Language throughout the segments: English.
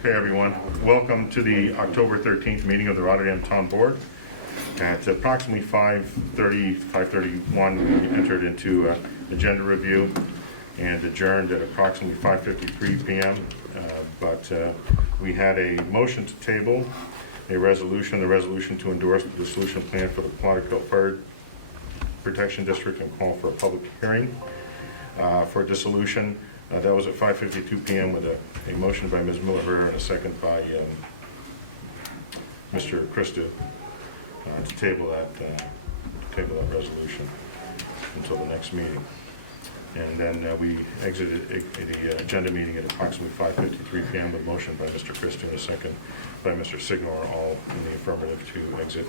Okay, everyone, welcome to the October 13th meeting of the Rotterdam Town Board. At approximately 5:31, we entered into agenda review and adjourned at approximately 5:53 p.m. But we had a motion to table the resolution to endorse the dissolution plan for the Quantico Fire Protection District and call for a public hearing for dissolution. That was at 5:52 p.m. with a motion by Ms. Miller and a second by Mr. Christou to table that resolution until the next meeting. And then we exited the agenda meeting at approximately 5:53 p.m. with a motion by Mr. Christou and a second by Mr. Signor, all in the affirmative to exit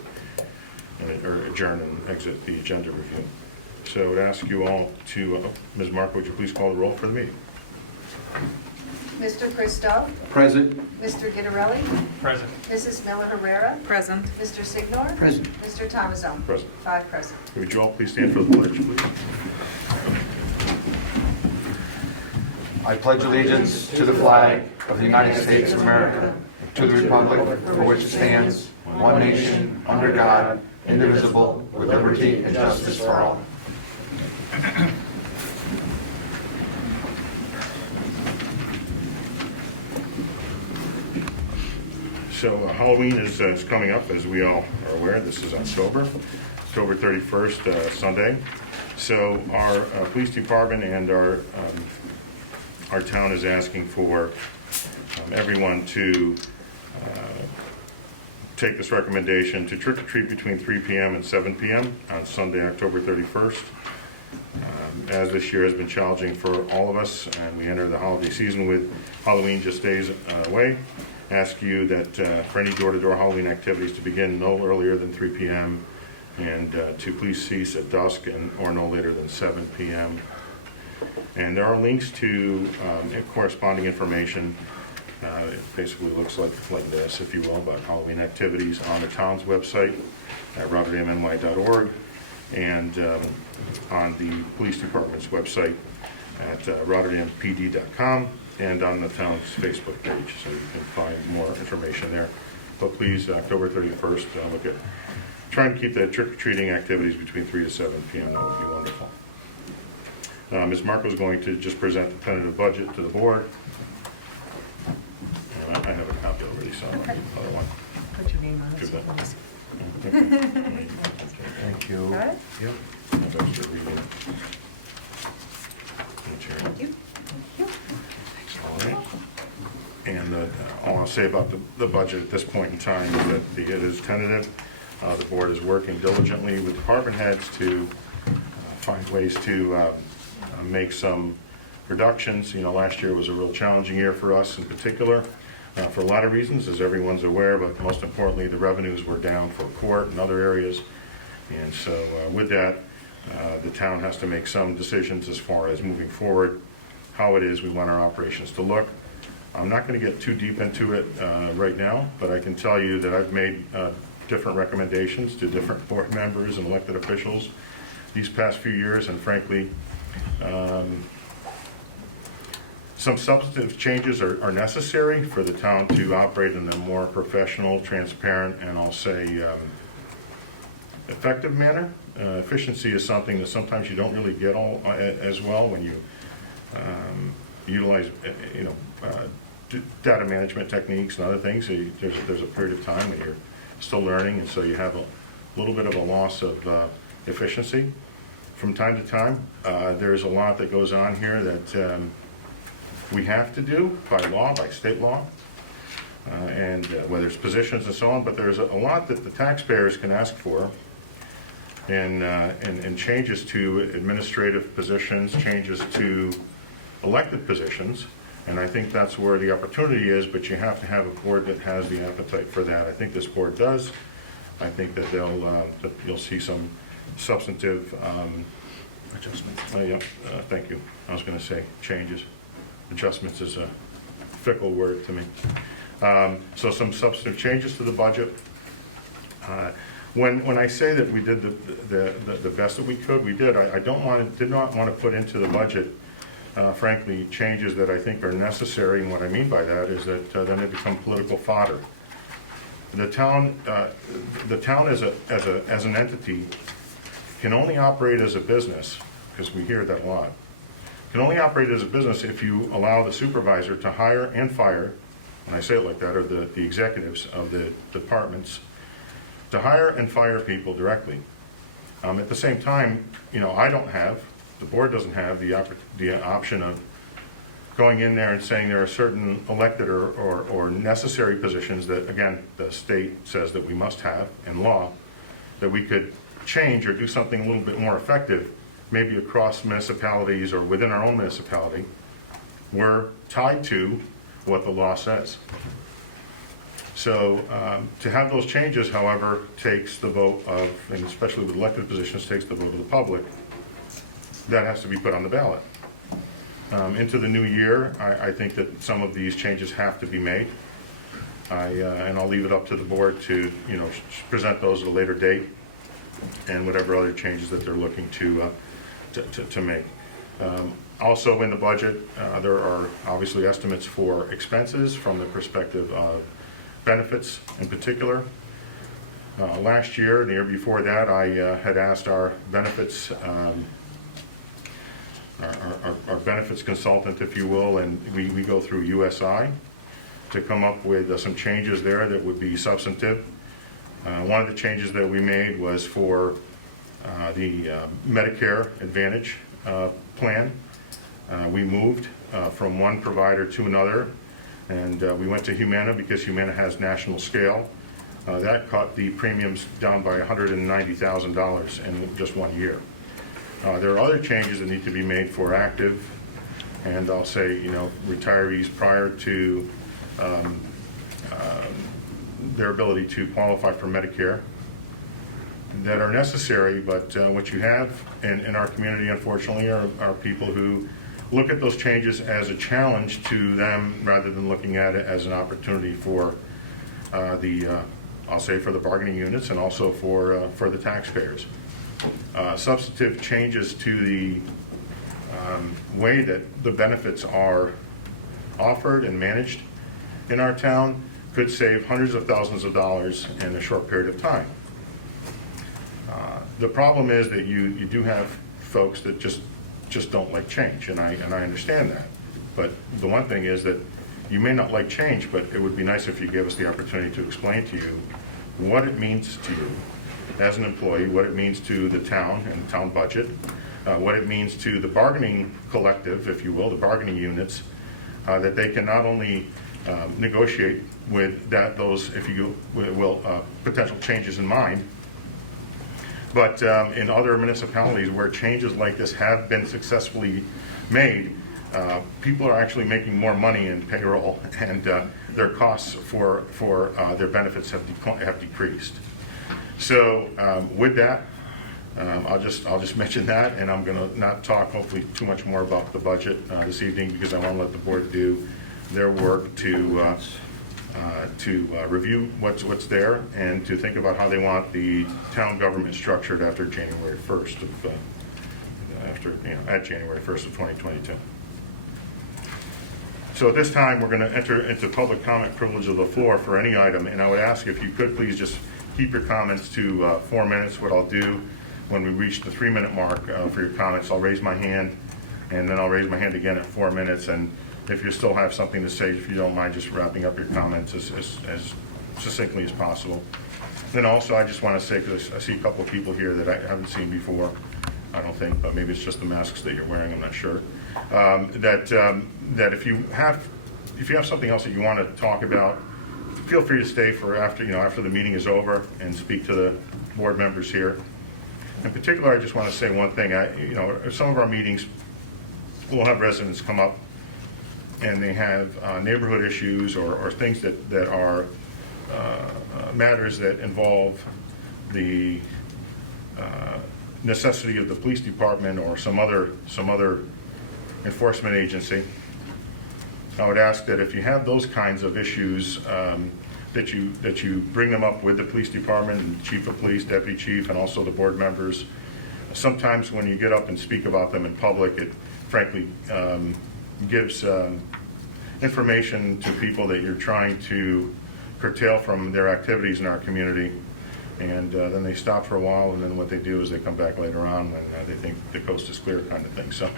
or adjourn and exit the agenda review. So I would ask you all to, Ms. Marco, would you please call the roll for the meeting? Mr. Christou? Present. Mr. Guidarelli? Present. Mrs. Miller-Herrera? Present. Mr. Signor? Present. Mr. Thomasone? Present. 5 present. Would you all please stand for the pledge, please? I pledge allegiance to the flag of the United States of America, to the republic for which it stands, one nation, under God, indivisible, with liberty and justice for all. So Halloween is coming up, as we all are aware. This is October 31st, Sunday. So our police department and our town is asking for everyone to take this recommendation to trick-or-treat between 3 p.m. and 7 p.m. on Sunday, October 31st. As this year has been challenging for all of us, and we enter the holiday season with Halloween just days away, ask you that for any door-to-door Halloween activities to begin no earlier than 3 p.m. and to please cease at dusk or no later than 7 p.m. And there are links to corresponding information. It basically looks like this, if you will, about Halloween activities on the town's website at rotterdamny.org and on the police department's website at rotterdampd.com and on the town's Facebook page, so you can find more information there. But please, October 31st, trying to keep the trick-or-treating activities between 3 to 7 p.m. That would be wonderful. Ms. Marco is going to just present the tentative budget to the board. I have a copy already, so I'll give the other one. Put your name on it. Give that. Thank you. All right. Yep. I'll go through reading. Thank you. All right. And all I'll say about the budget at this point in time is that it is tentative. The board is working diligently with department heads to find ways to make some reductions. You know, last year was a real challenging year for us in particular for a lot of reasons, as everyone's aware, but most importantly, the revenues were down for court and other areas. And so with that, the town has to make some decisions as far as moving forward, how it is we want our operations to look. I'm not going to get too deep into it right now, but I can tell you that I've made different recommendations to different board members and elected officials these past few years, and frankly, some substantive changes are necessary for the town to operate in a more professional, transparent, and I'll say effective manner. Efficiency is something that sometimes you don't really get all as well when you utilize, data management techniques and other things. So there's a period of time when you're still learning, and so you have a little bit of a loss of efficiency. From time to time, there's a lot that goes on here that we have to do by law, by state law, and whether it's positions and so on, but there's a lot that the taxpayers can ask for, and changes to administrative positions, changes to elected positions, and I think that's where the opportunity is, but you have to have a board that has the appetite for that. I think this board does. I think that that you'll see some substantive adjustments. Thank you. I was going to say changes. Adjustments is a fickle word to me. So some substantive changes to the budget. When I say that we did the best that we could, we did. I did not want to put into the budget frankly, changes that I think are necessary, and what I mean by that is that then they become political fodder. The town as an entity can only operate as a business, because we hear that a lot, can only operate as a business if you allow the supervisor to hire and fire, when I say it like that, or the executives of the departments, to hire and fire people directly. At the same time, I don't have, the board doesn't have the option of going in there and saying there are certain elected or necessary positions that, again, the state says that we must have in law, that we could change or do something a little bit more effective, maybe across municipalities or within our own municipality. We're tied to what the law says. So to have those changes, however, takes the vote of, and especially with elected positions, takes the vote of the public. That has to be put on the ballot. Into the new year, I think that some of these changes have to be made. And I'll leave it up to the board to, present those at a later date, and whatever other changes that they're looking to make. Also in the budget, there are obviously estimates for expenses from the perspective of benefits in particular. Last year, the year before that, I had asked our benefits our benefits consultant, if you will, and we go through USI to come up with some changes there that would be substantive. One of the changes that we made was for the Medicare Advantage plan. We moved from one provider to another, and we went to Humana because Humana has national scale. That cut the premiums down by $190,000 in just 1 year. There are other changes that need to be made for active, and I'll say, retirees prior to their ability to qualify for Medicare, that are necessary, but what you have in our community, unfortunately, are people who look at those changes as a challenge to them rather than looking at it as an opportunity for I'll say for the bargaining units and also for the taxpayers. Substantive changes to the way that the benefits are offered and managed in our town could save hundreds of thousands of dollars in a short period of time. The problem is that you do have folks that just don't like change, and I understand that. But the one thing is that you may not like change, but it would be nice if you gave us the opportunity to explain to you what it means to you as an employee, what it means to the town and the town budget, what it means to the bargaining collective, if you will, the bargaining units, that they can not only negotiate with those, if you will, potential changes in mind, but in other municipalities where changes like this have been successfully made, people are actually making more money in payroll, and their costs for their benefits have decreased. So with that, I'll just mention that, and I'm going to not talk hopefully too much more about the budget this evening, because I want to let the board do their work to review what's there and to think about how they want the town government structured after January 1st at January 1st of 2022. So at this time, we're going to enter into public comment privilege of the floor for any item, and I would ask if you could please just keep your comments to 4 minutes. What I'll do when we reach the 3-minute mark for your comments, I'll raise my hand, and then I'll raise my hand again at 4 minutes, and if you still have something to say, if you don't mind just wrapping up your comments as succinctly as possible. Then also, I just want to say, because I see a couple of people here that I haven't seen before, I don't think, but maybe it's just the masks that you're wearing, I'm not sure, that if you have something else that you want to talk about, feel free to stay for after the meeting is over and speak to the board members here. In particular, I just want to say one thing. Some of our meetings will have residents come up and they have neighborhood issues or things that are matters that involve the necessity of the police department or some other enforcement agency. I would ask that if you have those kinds of issues, that you bring them up with the police department and chief of police, deputy chief, and also the board members. Sometimes when you get up and speak about them in public, frankly, gives information to people that you're trying to curtail from their activities in our community. And then they stop for a while, and then what they do is they come back later on when they think the coast is clear, kind of thing. So,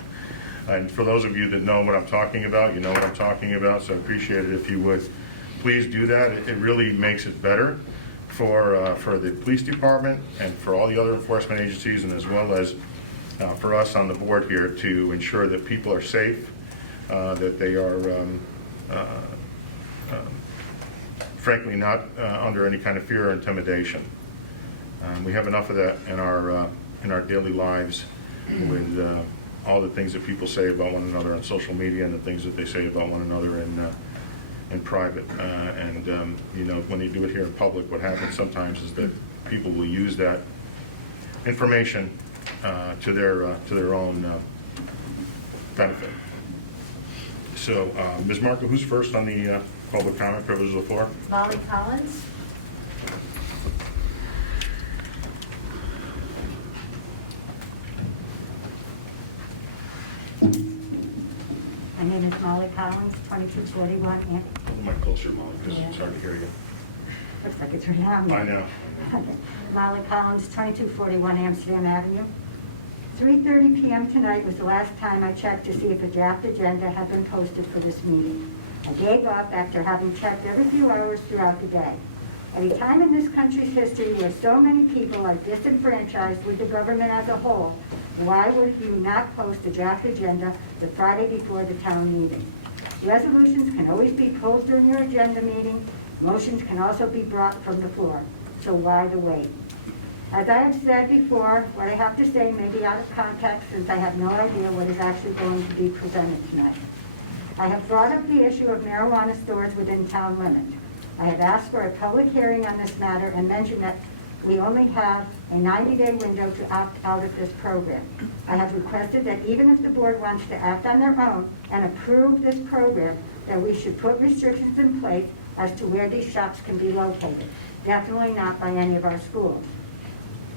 and for those of you that know what I'm talking about, you know what I'm talking about, so I appreciate it if you would please do that. It really makes it better for the police department and for all the other enforcement agencies, and as well as for us on the board here to ensure that people are safe, that they are frankly not under any kind of fear or intimidation. We have enough of that in our daily lives with all the things that people say about one another on social media and the things that they say about one another in private. You know, when they do it here in public, what happens sometimes is that people will use that information to their own benefit. So, Ms. Marco, who's first on the public comment privilege of the floor? Molly Collins. My name is Molly Collins, 2241 A little mic closer, Molly, because it's hard to hear you. Looks like it's right on. I know. Molly Collins, 2241 Amsterdam Avenue. 3:30 p.m. tonight was the last time I checked to see if a draft agenda had been posted for this meeting. I gave up after having checked every few hours throughout the day. At a time in this country's history where so many people are disenfranchised with the government as a whole, why would you not post a draft agenda the Friday before the town meeting? Resolutions can always be pulled during your agenda meeting. Motions can also be brought from the floor. So why the wait? As I have said before, what I have to say may be out of context since I have no idea what is actually going to be presented tonight. I have brought up the issue of marijuana stores within town limits. I have asked for a public hearing on this matter and mentioned that we only have a 90-day window to opt out of this program. I have requested that even if the board wants to act on their own and approve this program, that we should put restrictions in place as to where these shops can be located. Definitely not by any of our schools.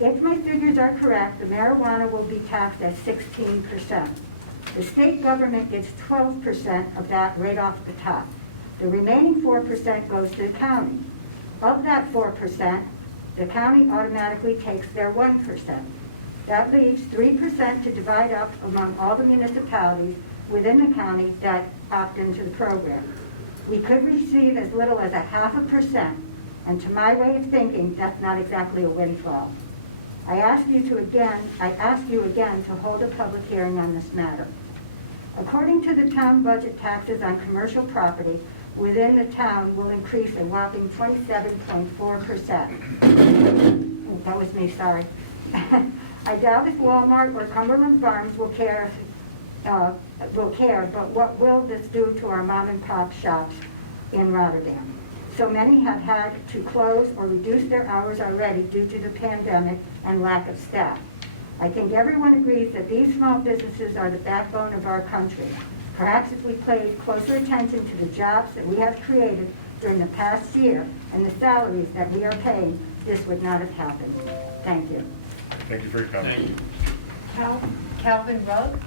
If my figures are correct, the marijuana will be taxed at 16%. The state government gets 12% of that right off the top. The remaining 4% goes to the county. Of that 4%, the county automatically takes their 1%. That leaves 3% to divide up among all the municipalities within the county that opt into the program. We could receive as little as 0.5%, and to my way of thinking, that's not exactly a windfall. I ask you again to hold a public hearing on this matter. According to the town budget, taxes on commercial property within the town will increase a whopping 27.4%. That was me, sorry. I doubt if Walmart or Cumberland Farms will care, but what will this do to our mom and pop shops in Rotterdam? So many have had to close or reduce their hours already due to the pandemic and lack of staff. I think everyone agrees that these small businesses are the backbone of our country. Perhaps if we paid closer attention to the jobs that we have created during the past year and the salaries that we are paying, this would not have happened. Thank you. Thank you for your comment. Calvin Rugg.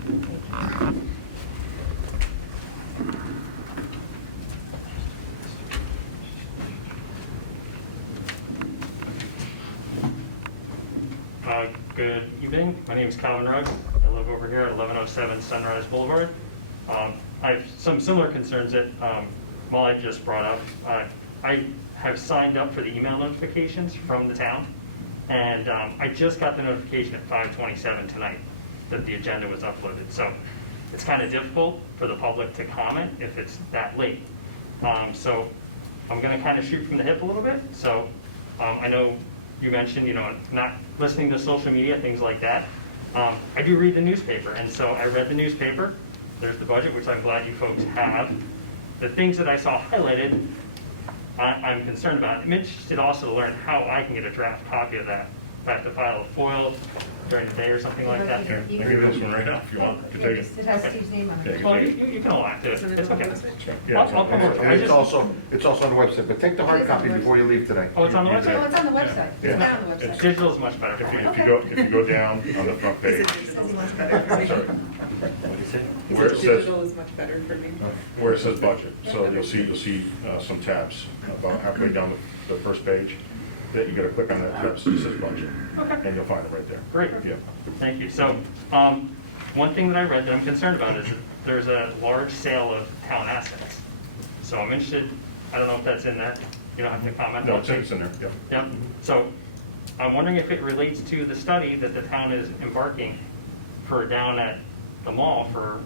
Good evening. My name is Calvin Rugg. I live over here at 1107 Sunrise Boulevard. I have some similar concerns that Molly just brought up. I have signed up for the email notifications from the town, and I just got the notification at 5:27 tonight that the agenda was uploaded. So it's kind of difficult for the public to comment if it's that late. So I'm going to kind of shoot from the hip a little bit. So I know you mentioned, not listening to social media, things like that. I do read the newspaper, and so I read the newspaper. There's the budget, which I'm glad you folks have. The things that I saw highlighted, I'm concerned about. I'm interested also to learn how I can get a draft copy of that if I have to file a FOIL during the day or something like that. Here, I'll give you this one right now if you want. You can take it. It has Steve's name on Yeah, it. you Well, can take it. you can all act it, it's Isn't it on the okay. website? Yeah, I'll come over. And it's also on the website, but take the hard copy before you leave today. Oh, it's on the You- website? Oh, it's on the website. Yeah. It's not on the website. Digital is much better If for you, me. if you go down on the front He page, said digital is much better for me. sorry, He where said it says, digital is much better for me. where it says budget, so you'll see some tabs about halfway down the first page, that you gotta click on that tab, so it says budget, Okay. and you'll find it right there. Great. Yeah. Thank you. So, one thing that I read that I'm concerned about is that there's a large sale of town assets. So I'm interested, I don't know if that's in there, you don't have to comment. No, it's in there, yeah. Yep. So I'm wondering if it relates to the study that the town is embarking for down at the mall for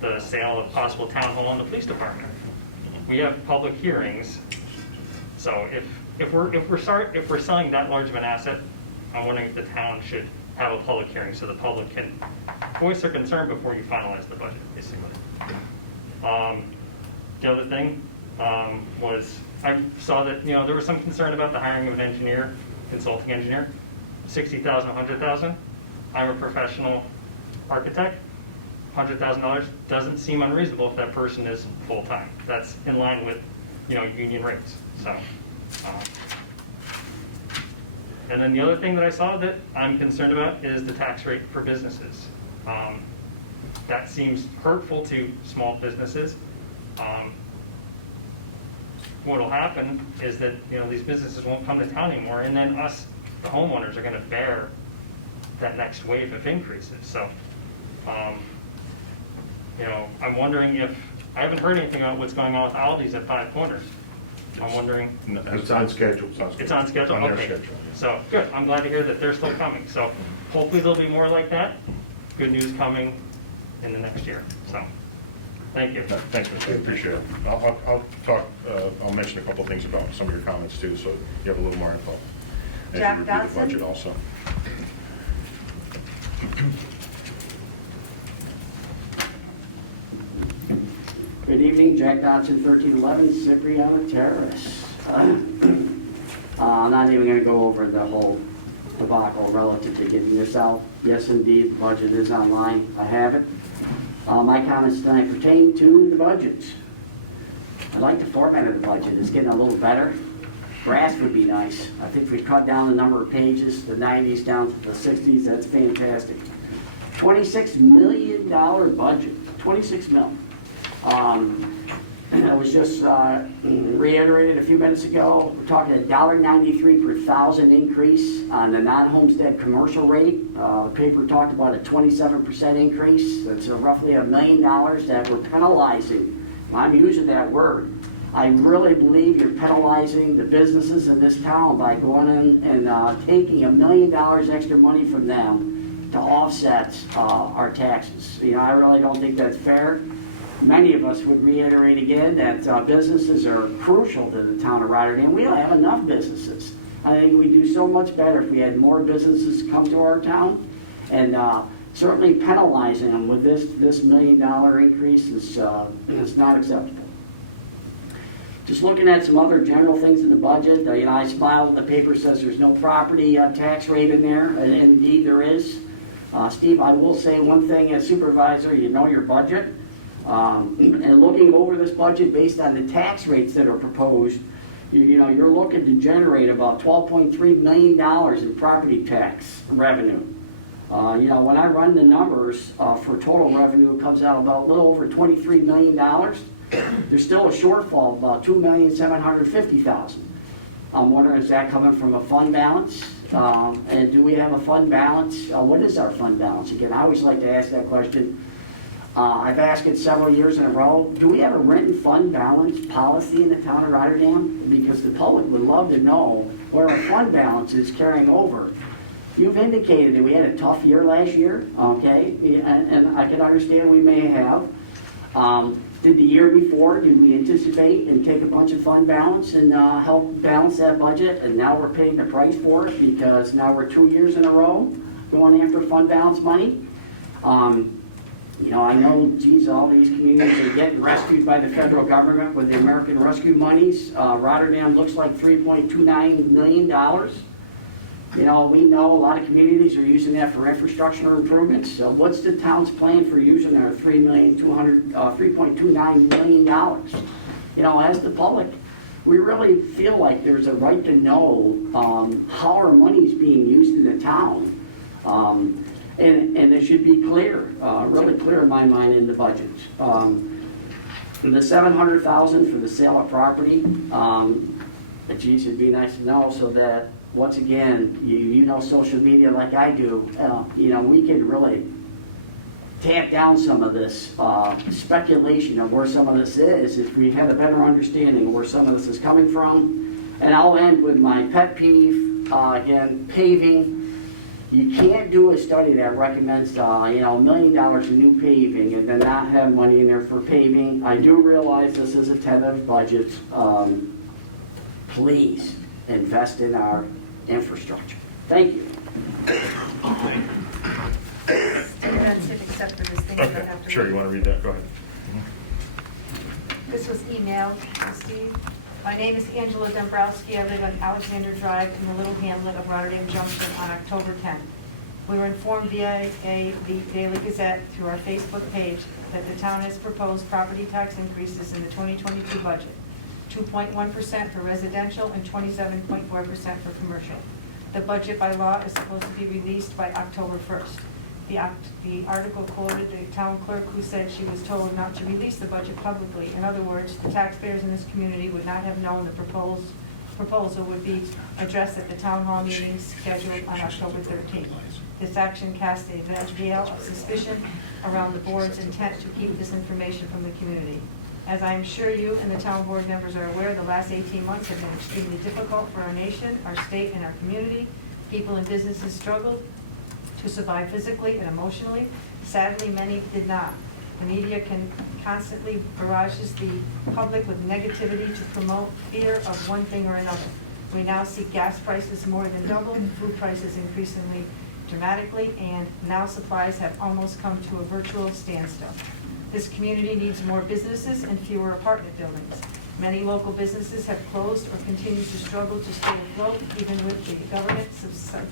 the sale of possible town hall and the police department. We have public hearings, so if we're selling that large of an asset, I'm wondering if the town should have a public hearing so the public can voice their concern before you finalize the budget, basically. The other thing was, I saw that, there was some concern about the hiring of an engineer, consulting engineer, 60,000, 100,000. I'm a professional architect. $100,000 doesn't seem unreasonable if that person is full-time. That's in line with, union rates, so. And then the other thing that I saw that I'm concerned about is the tax rate for businesses. That seems hurtful to small businesses. What'll happen is that, these businesses won't come to town anymore, and then us, the homeowners, are gonna bear that next wave of increases. So, I'm wondering if, I haven't heard anything about what's going on with Aldi's at Five Corners. I'm wondering, No, it's on schedule. it's on schedule? On their Okay. schedule. So, good, I'm glad to hear that they're still coming. So hopefully there'll be more like that. Good news coming in the next year, so, thank you. No, thanks, Mr. I appreciate it. I'll talk, I'll mention a couple of things about some of your comments too, so you have a little more info. As Jack you review the Dodson? budget also. Good evening, Jack Dodson, 1311 Cipriana Terrace. I'm not even going to go over the whole debacle relative to getting this out. Yes, indeed, the budget is online. I have it. My comments tonight pertain to the budgets. I like the format of the budget. It's getting a little better. Brass would be nice. I think if we cut down the number of pages, the 90s down to the 60s, that's fantastic. $26 million budget, 26 mil. I was just reiterated a few minutes ago, we're talking $1.93 per thousand increase on the non-homestead commercial rate. The paper talked about a 27% increase. That's roughly $1 million that we're penalizing. I'm using that word. I really believe you're penalizing the businesses in this town by going in and taking $1 million extra money from them to offset our taxes. I really don't think that's fair. Many of us would reiterate again that businesses are crucial to the town of Rotterdam. We don't have enough businesses. I think we'd do so much better if we had more businesses come to our town. And certainly penalizing them with this $1 million increase is not acceptable. Just looking at some other general things in the budget, I smiled when the paper says there's no property tax rate in there, and indeed there is. Steve, I will say one thing as supervisor, you know your budget. And looking over this budget based on the tax rates that are proposed, you're looking to generate about $12.3 million in property tax revenue. When I run the numbers for total revenue, it comes out about a little over $23 million. There's still a shortfall of about $2,750,000. I'm wondering, is that coming from a fund balance? And do we have a fund balance? What is our fund balance? Again, I always like to ask that question. I've asked it several years in a row. Do we have a written fund balance policy in the town of Rotterdam? Because the public would love to know what our fund balance is carrying over. You've indicated that we had a tough year last year, okay? And I can understand we may have. Did the year before, did we anticipate and take a bunch of fund balance and help balance that budget? And now we're paying the price for it because now we're 2 years in a row going after fund balance money. I know, geez, all these communities are getting rescued by the federal government with the American Rescue monies. Rotterdam looks like $3.29 million. You know, we know a lot of communities are using that for infrastructure improvements. So what's the town's plan for using our $3.29 million? You know, as the public, we really feel like there's a right to know how our money is being used in the town. And it should be clear, really clear in my mind in the budget. The $700,000 for the sale of property, geez, it'd be nice to know so that, once again, you know social media like I do, you know, we could really tamp down some of this speculation of where some of this is if we had a better understanding of where some of this is coming from. And I'll end with my pet peeve, again, paving. You can't do a study that recommends, you know, $1 million in new paving and then not have money in there for paving. I do realize this is a tentative budget. Please invest in our infrastructure. Thank you. That's it, except for this thing that I Okay, have to sure, read. you want to read that? Go ahead. This was emailed to Steve. My name is Angela Dombrowski. I live on Alexander Drive in the little hamlet of Rotterdam Junction on October 10th. We were informed via the Daily Gazette through our Facebook page that the town has proposed property tax increases in the 2022 budget, 2.1% for residential and 27.4% for commercial. The budget by law is supposed to be released by October 1st. The article quoted the town clerk who said she was told not to release the budget publicly. In other words, the taxpayers in this community would not have known the proposal would be addressed at the town hall meeting scheduled on October 13th. This action cast a veil of suspicion around the board's intent to keep this information from the community. As I am sure you and the town board members are aware, the last 18 months have been extremely difficult for our nation, our state, and our community. People and businesses struggled to survive physically and emotionally. Sadly, many did not. The media constantly barrages the public with negativity to promote fear of one thing or another. We now see gas prices more than double, food prices increasingly dramatically, and now supplies have almost come to a virtual standstill. This community needs more businesses and fewer apartment buildings. Many local businesses have closed or continue to struggle to stay afloat, even with the government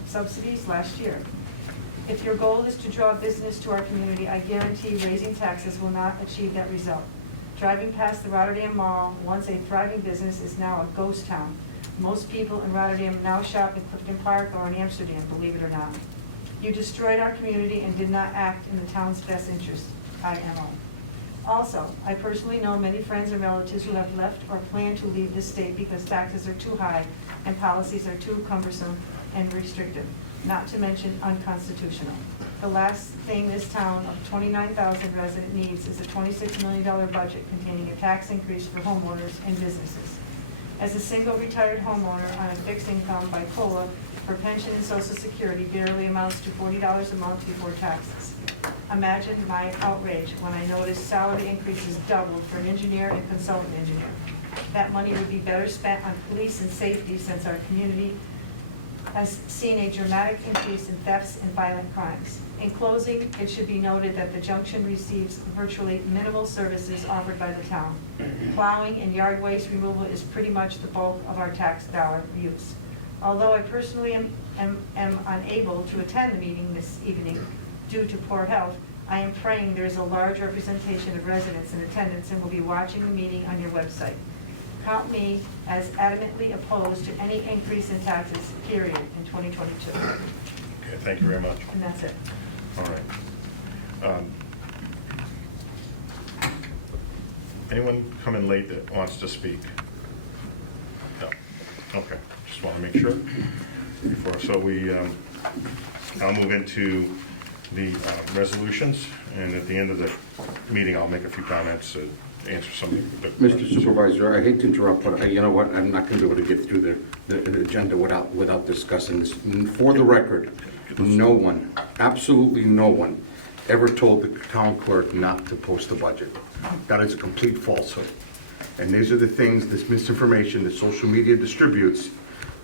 subsidies last year. If your goal is to draw business to our community, I guarantee raising taxes will not achieve that result. Driving past the Rotterdam Mall, once a thriving business, is now a ghost town. Most people in Rotterdam now shop in Clifton Park or in Amsterdam, believe it or not. You destroyed our community and did not act in the town's best interest, IMO. Also, I personally know many friends and relatives who have left or plan to leave this state because taxes are too high and policies are too cumbersome and restrictive, not to mention unconstitutional. The last thing this town of 29,000 residents needs is a $26 million budget containing a tax increase for homeowners and businesses. As a single retired homeowner on a fixed income by COLA for pension and Social Security barely amounts to $40 a month before taxes. Imagine my outrage when I noticed salary increases doubled for an engineer and consultant engineer. That money would be better spent on police and safety, since our community has seen a dramatic increase in thefts and violent crimes. In closing, it should be noted that the junction receives virtually minimal services offered by the town. Plowing and yard waste removal is pretty much the bulk of our tax dollar use. Although I personally am unable to attend the meeting this evening due to poor health, I am praying there is a large representation of residents in attendance and will be watching the meeting on your website. Count me as adamantly opposed to any increase in taxes, period, in 2022. Okay, thank you very much. And that's it. All right. Anyone come in late that wants to speak? No. Okay, just want to make sure. So I'll move into the resolutions, and at the end of the meeting, I'll make a few comments to answer some of the Mr. questions. Supervisor, I hate to interrupt, but you know what? I'm not going to be able to get through the agenda without discussing this. For the record, no one, absolutely no one, ever told the town clerk not to post the budget. That is a complete falsehood. And these are the things, this misinformation that social media distributes,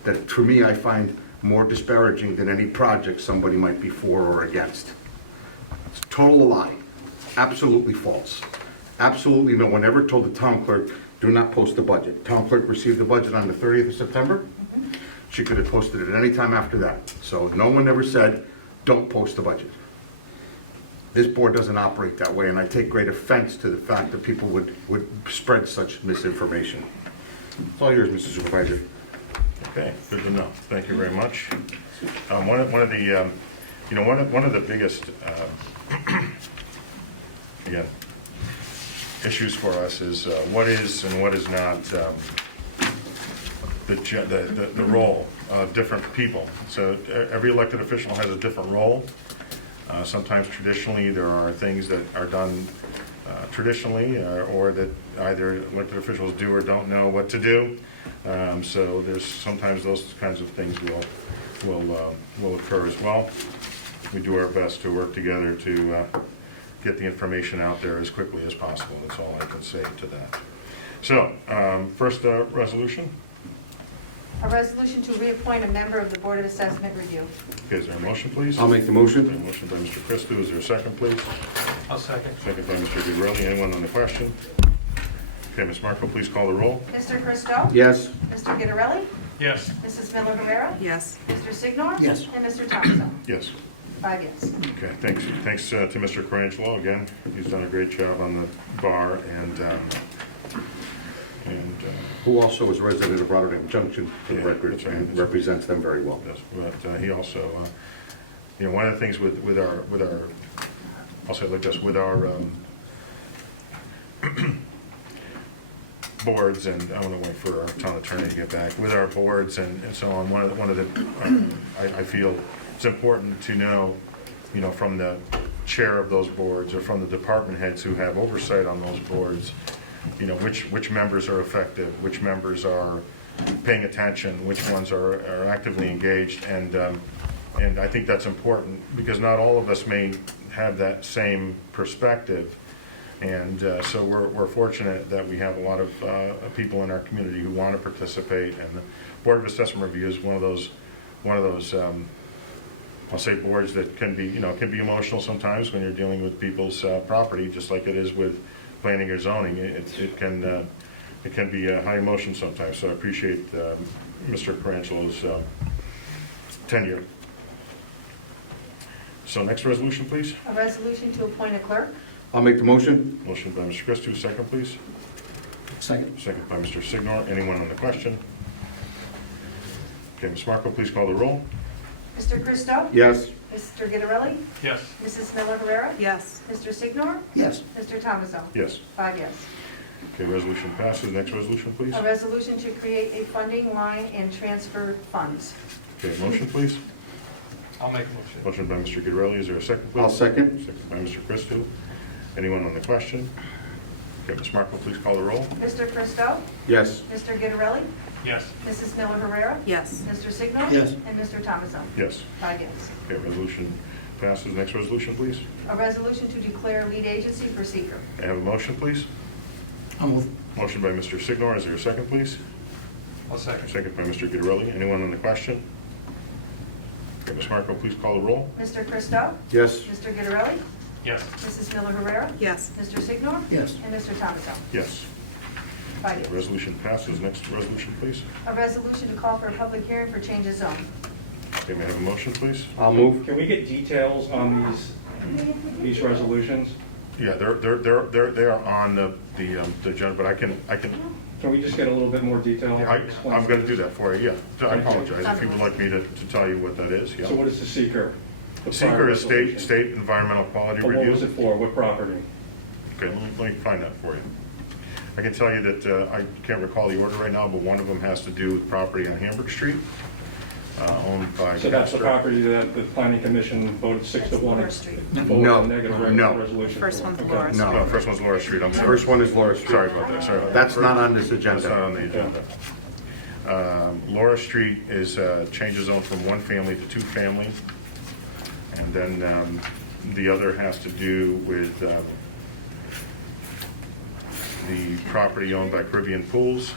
that for me, I find more disparaging than any project somebody might be for or against. It's a total lie. Absolutely false. Absolutely no one ever told the town clerk, do not post the budget. Town clerk received the budget on the 30th of September. She could have posted it any time after that. So no one ever said, don't post the budget. This board doesn't operate that way, and I take great offense to the fact that people would spread such misinformation. It's all yours, Mr. Supervisor. Okay, good to know. Thank you very much. One of the biggest, again, issues for us is what is and what is not the role of different people. So every elected official has a different role. Sometimes traditionally there are things that are done traditionally or that either elected officials do or don't know what to do. So there's sometimes those kinds of things will occur as well. We do our best to work together to get the information out there as quickly as possible. That's all I can say to that. So, first resolution. A resolution to reappoint a member of the Board of Assessment Review. Okay, is there a motion, please? I'll make the A motion. motion by Mr. Christou. Is there a second, please? I'll second. Second by Mr. Gurley. Anyone on the question? Okay, Ms. Marco, please call the roll. Mr. Christou? Yes. Mr. Gitterelli? Yes. Mrs. Miller Rivera? Yes. Mr. Signor? Yes. And Mr. Thomason? Yes. 5 yes. Okay, thanks to Mr. Corangelo again. He's done a great job on the bar and Who also is a resident of Rotterdam Junction, for the Yeah, record, that's right. and represents them very well. yes, but he also, one of the things with our, I'll say it like this, with our boards, and I want to wait for our town attorney to get back, with our boards and so on, one of the I feel it's important to know, from the chair of those boards or from the department heads who have oversight on those boards, which members are effective, which members are paying attention, which ones are actively engaged, and I think that's important because not all of us may have that same perspective. And so we're fortunate that we have a lot of people in our community who want to participate, and the Board of Assessment Review is one of those I'll say boards that can be emotional sometimes when you're dealing with people's property, just like it is with planning or zoning. It can be high emotion sometimes. So I appreciate Mr. Carangelo's tenure. So next resolution, please. A resolution to appoint a clerk. I'll make the motion. Motion by Mr. Christou, second, please. Second. Second by Mr. Signor. Anyone on the question? Okay, Ms. Marco, please call the roll. Mr. Christou? Yes. Mr. Gitterelli? Yes. Mrs. Miller Rivera? Yes. Mr. Signor? Yes. Mr. Thomason? Yes. 5 yes. Okay, resolution passes. Next resolution, please. A resolution to create a funding line and transfer funds. Okay, motion, please. I'll make a motion. Motion by Mr. Gitterelli. Is there a second, please? I'll second. Second by Mr. Christou. Anyone on the question? Okay, Ms. Marco, please call the roll. Mr. Christou? Yes. Mr. Gitterelli? Yes. Mrs. Miller Herrera? Yes. Mr. Signor? Yes. And Mr. Thomason? Yes. 5 yes. Okay, resolution passes. Next resolution, please. A resolution to declare lead agency for seeker. May I have a motion, please? I'll move. Motion by Mr. Signor. Is there a second, please? I'll second. Second by Mr. Gitterelli. Anyone on the question? Okay, Ms. Marco, please call the roll. Mr. Christou? Yes. Mr. Gitterelli? Yes. Mrs. Miller Herrera? Yes. Mr. Signor? Yes. And Mr. Thomason? Yes. 5 yes. Resolution passes. Next resolution, please. A resolution to call for a public hearing for change of zone. Okay, may I have a motion, please? I'll move. Can we get details on these resolutions? Yeah, they are on the agenda, but I can, Can we just get a little bit more detail? I'm going to do that for you, yeah. I apologize. If you would like me to tell you what that is, yeah. So what is the seeker? The Seeker prior is resolution? state environmental quality But what was it review. for? What property? Okay, let me find that for you. I can tell you that I can't recall the order right now, but one of them has to do with property on Hamburg Street, owned by. So that's the Castor. property that the planning commission voted 6 to 1. Laura Street. Voted No, negative no. resolution. First for. one's Okay. Laura No. No, first one's Laura Street, I'm sorry. First one is Laura Street. Sorry about that, sorry about that. That's not on this That's not agenda. on the agenda. Laura Street is change of zone from 1 family to 2 family. And then the other has to do with the property owned by Caribbean Pools.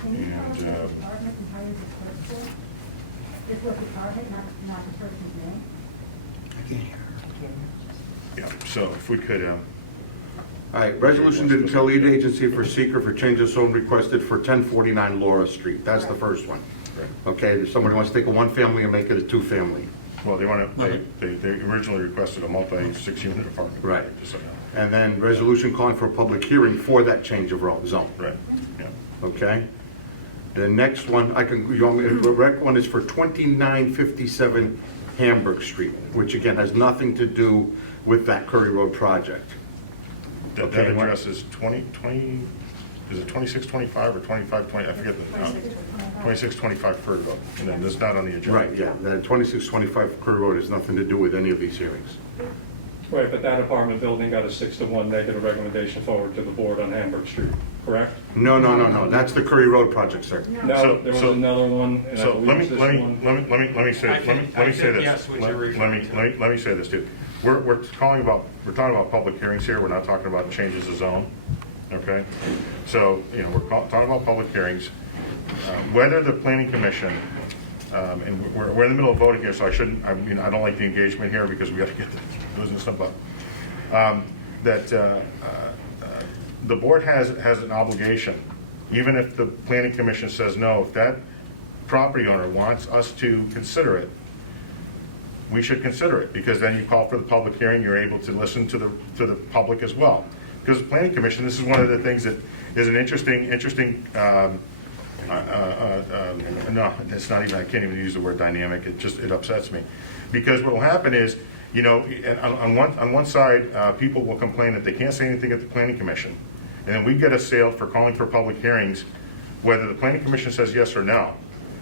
Can you tell us And, what department and hire the clerk for? It's what department, not the person's name? I can't hear. Yeah, so if we could, All right, resolution to tell lead agency for seeker for change of zone requested for 1049 Laura Street. That's the first one. Right. Okay, if somebody wants to take a one-family and make it a two-family. Well, they want to, they originally requested a multi-6-unit apartment. Right. Just so you know. And then resolution calling for a public hearing for that change of zone. Right, yeah. Okay? The next one, you want me, the correct one is for 2957 Hamburg Street, which again has nothing to do with that Curry Road project. That Okay, what- address is 20, is it 2625 or 2520? I forget the, 2625 Ford Road. And then it's not on the agenda. Right, yeah, that 2625 Curry Road has nothing to do with any of these hearings. Right, but that apartment building got a 6-1 negative recommendation forward to the board on Hamburg Street, correct? No, that's the Curry Road project, sir. No, there was another one, and I So let believe me, it's let this me, one. let me say, I let me say think this. yes, what you're Let referring me, to. let me say this, dude. We're talking about public hearings here. We're not talking about changes of zone, okay? So, you know, we're talking about public hearings. Whether the planning commission, and we're in the middle of voting here, so I shouldn't, I mean, I don't like the engagement here because we got to get the business stuff up. The board has an obligation, even if the planning commission says no, if that property owner wants us to consider it, we should consider it, because then you call for the public hearing, you're able to listen to the public as well. Because the planning commission, this is one of the things that is an interesting, no, it's not even, I can't even use the word dynamic, it upsets me. Because what will happen is, you know, on one side, people will complain that they can't say anything at the planning commission, and then we get assailed for calling for public hearings, whether the planning commission says yes or no,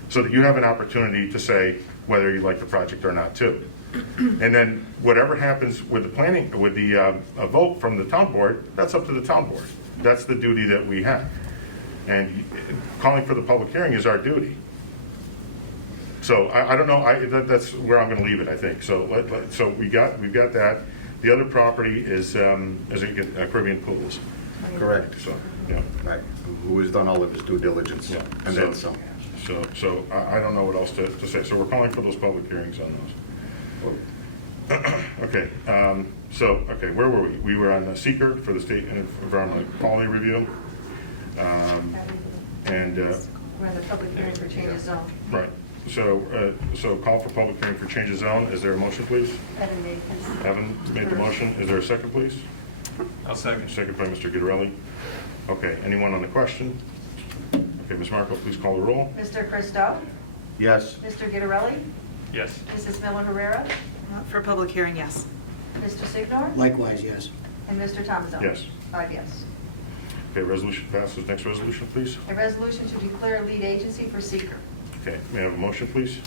so that you have an opportunity to say whether you like the project or not too. And then whatever happens with the planning, with the vote from the town board, that's up to the town board. That's the duty that we have. And calling for the public hearing is our duty. So I don't know, that's where I'm going to leave it, I think. So so we've got that. The other property is Caribbean Pools. Correct. So, yeah. Right, who has done all of his due diligence, Yeah. and then some. So I don't know what else to say. So we're calling for those public hearings on those. Okay, okay, where were we? We were on seeker for the State Environmental Quality Review. And, We're in the public hearing for change of zone. right, so call for public hearing for change of zone. Is there a motion, please? Evan made his. Evan made the motion. Is there a second, please? I'll second. Second by Mr. Guidarelli. Okay, anyone on the question? Okay, Ms. Marco, please call the roll. Mr. Christo? Yes, Mr. Guidarelli? Yes. Mrs. Miller Herrera? For public hearing, yes. Mr. Signor? Likewise, yes. And Mr. Thomason? Yes. 5 yes. Okay, resolution passes. Next resolution, please. A resolution to declare lead agency for seeker. Okay, may I have a motion, please?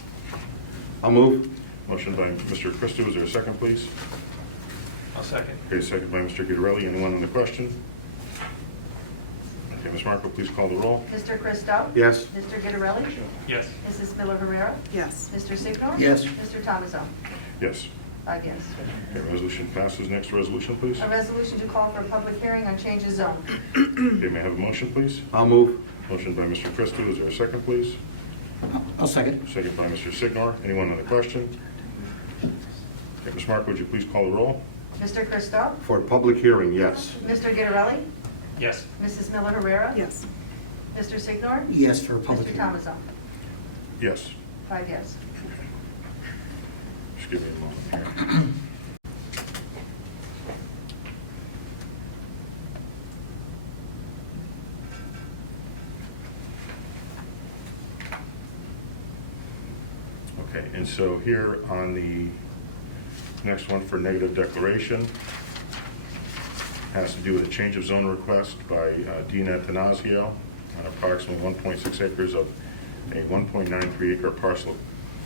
I'll move. Motion by Mr. Christo. Is there a second, please? I'll second. Okay, second by Mr. Guidarelli. Anyone on the question? Okay, Ms. Marco, please call the roll. Mr. Christo? Yes, Mr. Guidarelli? Yes. Mrs. Miller Herrera? Yes. Mr. Signor? Yes. Mr. Thomason? Yes. 5 yes. Okay, resolution passes. Next resolution, please. A resolution to call for a public hearing on change of zone. Okay, may I have a motion, please? I'll move. Motion by Mr. Christo. Is there a second, please? I'll second. Second by Mr. Signor. Anyone on the question? Okay, Ms. Marco, would you please call the roll? Mr. Christo? For public hearing, yes. Mr. Guidarelli? Yes. Mrs. Miller Herrera? Yes. Mr. Signor? Yes for public Mr. hearing. Thomason? Yes. 5 yes. Just give me a moment here. Okay, and so here on the next one for negative declaration has to do with a change of zone request by Dina Tanazio on approximately 1.6 acres of a 1.93 acre parcel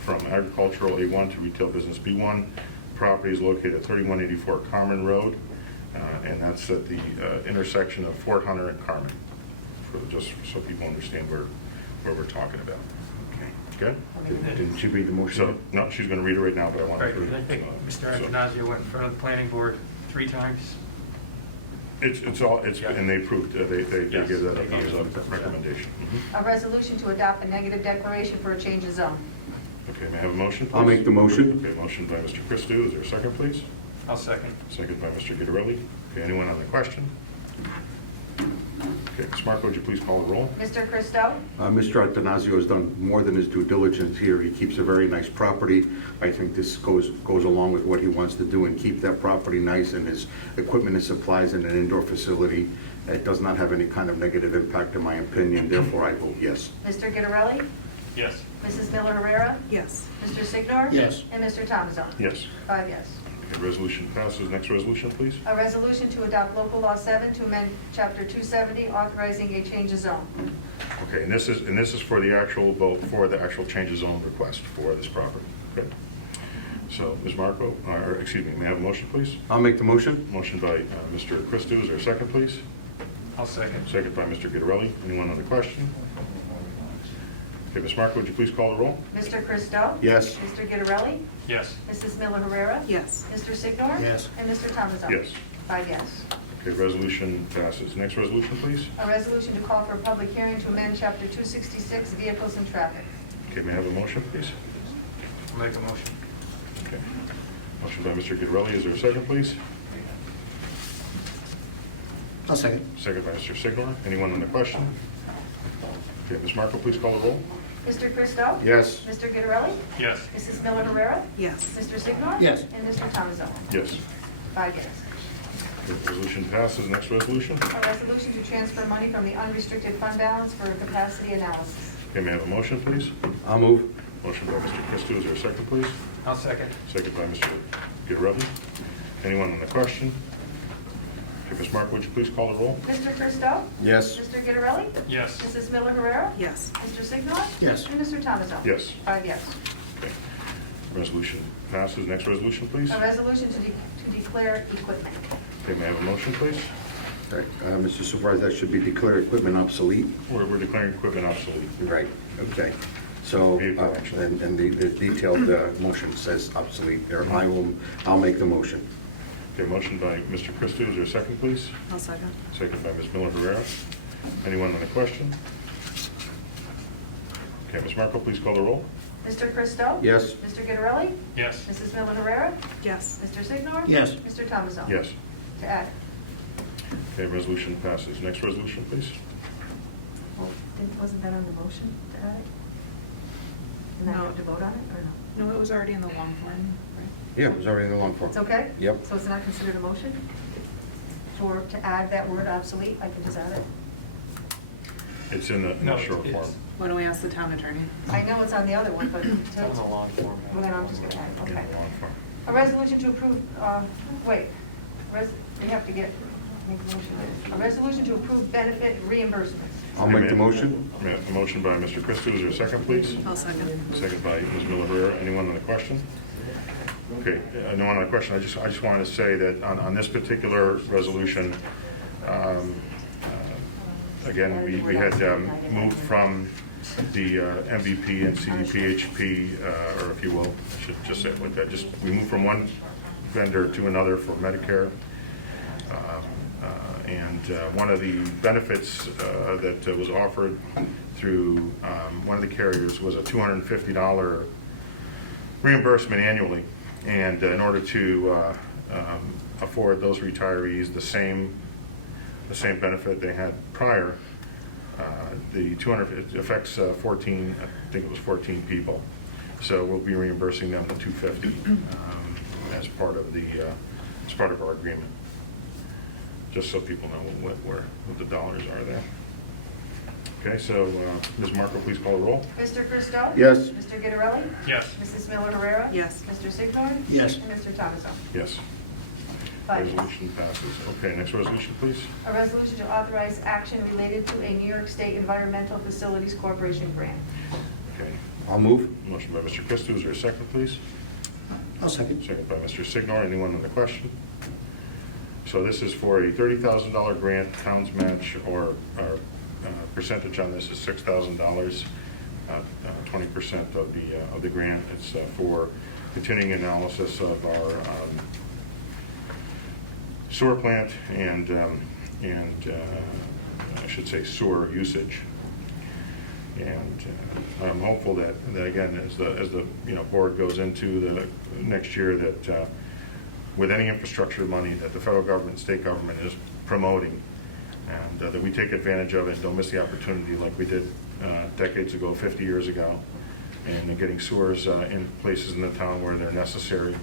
from agricultural A1 to retail business B1. Property is located at 3184 Carmen Road, and that's at the intersection of Fort Hunter and Carmen, just so people understand where we're talking about. Okay? Didn't you read the motion? So, no, she's going to read it right now, but I want Right, to. I think Mr. Antonazio went in front of the planning board 3 times. It's all, Yeah. and they approved, they Yes, give that they a gave thumbs it. up recommendation. Mhm. A resolution to adopt a negative declaration for a change of zone. Okay, may I have a motion, please? I'll make the motion. Okay, motion by Mr. Christou. Is there a second, please? I'll second. Second by Mr. Guidarelli. Okay, anyone on the question? Okay, Ms. Marco, would you please call the roll? Mr. Christo? Mr. Atanasio has done more than his due diligence here. He keeps a very nice property. I think this goes along with what he wants to do and keep that property nice, and his equipment and supplies in an indoor facility. It does not have any kind of negative impact, in my opinion. Therefore, I vote yes. Mr. Gitterelli? Yes. Mrs. Miller Herrera? Yes. Mr. Signor? Yes. And Mr. Thomason? Yes. 5 yes. Okay, resolution passes. Next resolution, please. A resolution to adopt local law 7 to amend chapter 270, authorizing a change of zone. Okay, and this is for the actual vote for the actual change of zone request for this property. Okay. So, Ms. Marco, or excuse me, may I have a motion, please? I'll make the motion. Motion by Mr. Christo. Is there a second, please? I'll second. Second by Mr. Gitterelli. Anyone on the question? Okay, Ms. Marco, would you please call the roll? Mr. Christo? Yes. Mr. Gitterelli? Yes. Mrs. Miller Herrera? Yes. Mr. Signor? Yes. And Mr. Thomason? Yes. 5 yes. Okay, resolution passes. Next resolution, please. A resolution to call for a public hearing to amend chapter 266, vehicles and traffic. Okay, may I have a motion, please? I'll make a motion. Okay. Motion by Mr. Gitterelli. Is there a second, please? I'll second. Second by Mr. Signor. Anyone on the question? Okay, Ms. Marco, please call the roll. Mr. Christo? Yes. Mr. Gitterelli? Yes. Mrs. Miller Herrera? Yes. Mr. Signor? Yes. And Mr. Thomason? Yes. 5 yes. Okay, resolution passes. Next resolution. A resolution to transfer money from the unrestricted fund balance for capacity analysis. Okay, may I have a motion, please? I'll move. Motion by Mr. Christo. Is there a second, please? I'll second. Second by Mr. Gitterelli. Anyone on the question? Okay, Ms. Marco, would you please call the roll? Mr. Christo? Yes. Mr. Gitterelli? Yes. Mrs. Miller Herrera? Yes. Mr. Signor? Yes. And Mr. Thomason? Yes. 5 yes. Okay. Resolution passes. Next resolution, please. A resolution to declare equipment. Okay, may I have a motion, please? All right, Mr. Supervisor, that should be declared equipment obsolete. We're declaring equipment obsolete. Right, okay. So, Vehicle, actually. and the detailed motion says obsolete there. I'll make the motion. Okay, motion by Mr. Christo. Is there a second, please? I'll second. Second by Ms. Miller Herrera. Anyone on the question? Okay, Ms. Marco, please call the roll. Mr. Christo? Yes. Mr. Gitterelli? Yes. Mrs. Miller Herrera? Yes. Mr. Signor? Yes. Mr. Thomason? Yes. To add. Okay, resolution passes. Next resolution, please. Well, wasn't that on the motion to add it? And I No. have to vote on it, or no? No, it was already in the long form, right? Yeah, it was already in the long form. It's okay? Yep. So it's not considered a motion? To add that word obsolete, I can just add it? It's in the No, short it's- form. Why don't we ask the town attorney? I know it's on the other one, but It's on the long form. well, then I'm just gonna add it, In okay. the long form. A resolution to approve, we have to make a motion. A resolution to approve benefit reimbursements. I'll make the motion. Yeah, a motion by Mr. Christo. Is there a second, please? I'll second. Second by Ms. Miller Herrera. Anyone on the question? Okay, no one on the question. I just wanted to say that on this particular resolution, again, we had moved from the MVP and CDPHP, or if you will, I should just say it like that, we moved from one vendor to another for Medicare. And one of the benefits that was offered through one of the carriers was a $250 reimbursement annually. And in order to afford those retirees the same benefit they had prior, the 200 affects 14, I think it was 14 people. So we'll be reimbursing them the $250 as part of our agreement. Just so people know what the dollars are there. Okay, so Ms. Marco, please call the roll. Mr. Christo? Yes. Mr. Gitterelli? Yes. Mrs. Miller Herrera? Yes. Mr. Signor? Yes. And Mr. Thomason? Yes. 5 yes. Resolution passes. Okay, next resolution, please. A resolution to authorize action related to a New York State Environmental Facilities Corporation grant. Okay, I'll move. motion by Mr. Christo. Is there a second, please? I'll second. Second by Mr. Signor. Anyone on the question? So this is for a $30,000 grant. Town's match or percentage on this is $6,000. 20% of the grant. It's for continuing analysis of our sewer plant and I should say sewer usage. And I'm hopeful that again, as the board goes into the next year, that with any infrastructure money that the federal government, state government is promoting, and that we take advantage of it and don't miss the opportunity like we did decades ago, 50 years ago, and getting sewers in places in the town where they're necessary,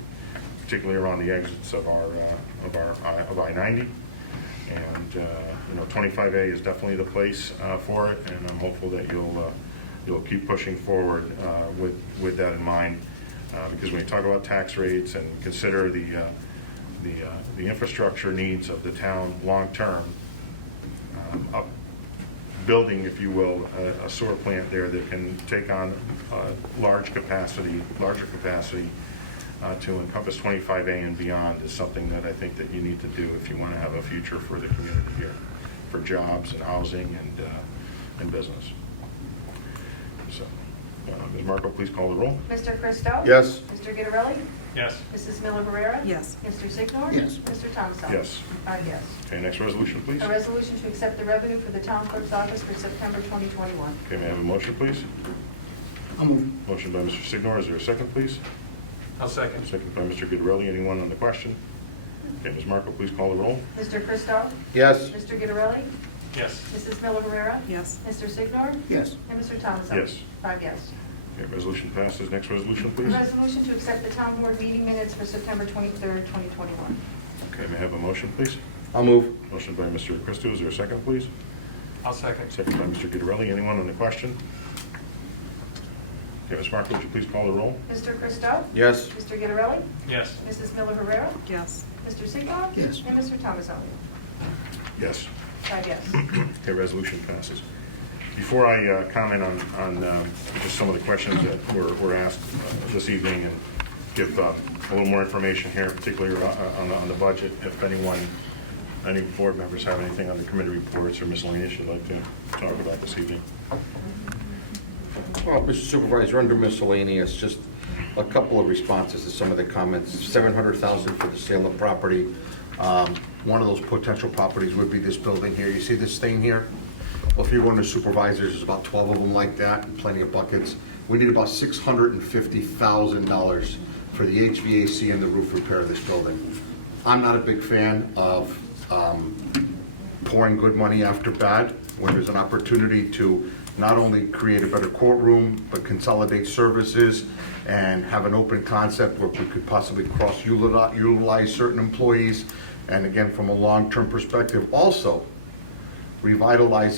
particularly around the exits of I-90. And 25A is definitely the place for it, and I'm hopeful that you'll keep pushing forward with that in mind, because when you talk about tax rates and consider the infrastructure needs of the town long term, building, if you will, a sewer plant there that can take on larger capacity to encompass 25A and beyond is something that I think that you need to do if you want to have a future for the community here, for jobs and housing and business. So, Ms. Marco, please call the roll. Mr. Christo? Yes. Mr. Gitterelli? Yes. Mrs. Miller Herrera? Yes. Mr. Signor? Yes. Mr. Thomasson? Yes. 5 yes. Okay, next resolution, please. A resolution to accept the revenue for the town clerk's office for September 2021. Okay, may I have a motion, please? I'll move. Motion by Mr. Signor, is there a second, please? I'll second. Second by Mr. Gitterelli. Anyone on the question? Okay, Ms. Marco, please call the roll. Mr. Christo? Yes. Mr. Gitterelli? Yes. Mrs. Miller Herrera? Yes. Mr. Signor? Yes. And Mr. Thomasson? Yes. 5 yes. Okay, resolution passes. Next resolution, A please. resolution to accept the town board meeting minutes for September 23rd, 2021. Okay, may I have a motion, please? I'll move. Motion by Mr. Christo, is there a second, please? I'll second. Second by Mr. Gitterelli. Anyone on the question? Okay, Ms. Marco, would you please call the roll? Mr. Christo? Yes. Mr. Gitterelli? Yes. Mrs. Miller Herrera? Yes. Mr. Signor? Yes. And Mr. Thomasson? Yes. 5 yes. Okay, resolution passes. Before I comment on just some of the questions that were asked this evening and give a little more information here, particularly on the budget, if any board members have anything on the committee reports or miscellaneous you'd like to talk about this evening. Well, Mr. Supervisor, under miscellaneous, just a couple of responses to some of the comments. $700,000 for the sale of property. One of those potential properties would be this building here. You see this thing here? Well, if you're one of the supervisors, there's about 12 of them like that, and plenty of buckets. We need about $650,000 for the HVAC and the roof repair of this building. I'm not a big fan of pouring good money after bad when there's an opportunity to not only create a better courtroom, but consolidate services and have an open concept where we could possibly cross-utilize certain employees. And again, from a long-term perspective, also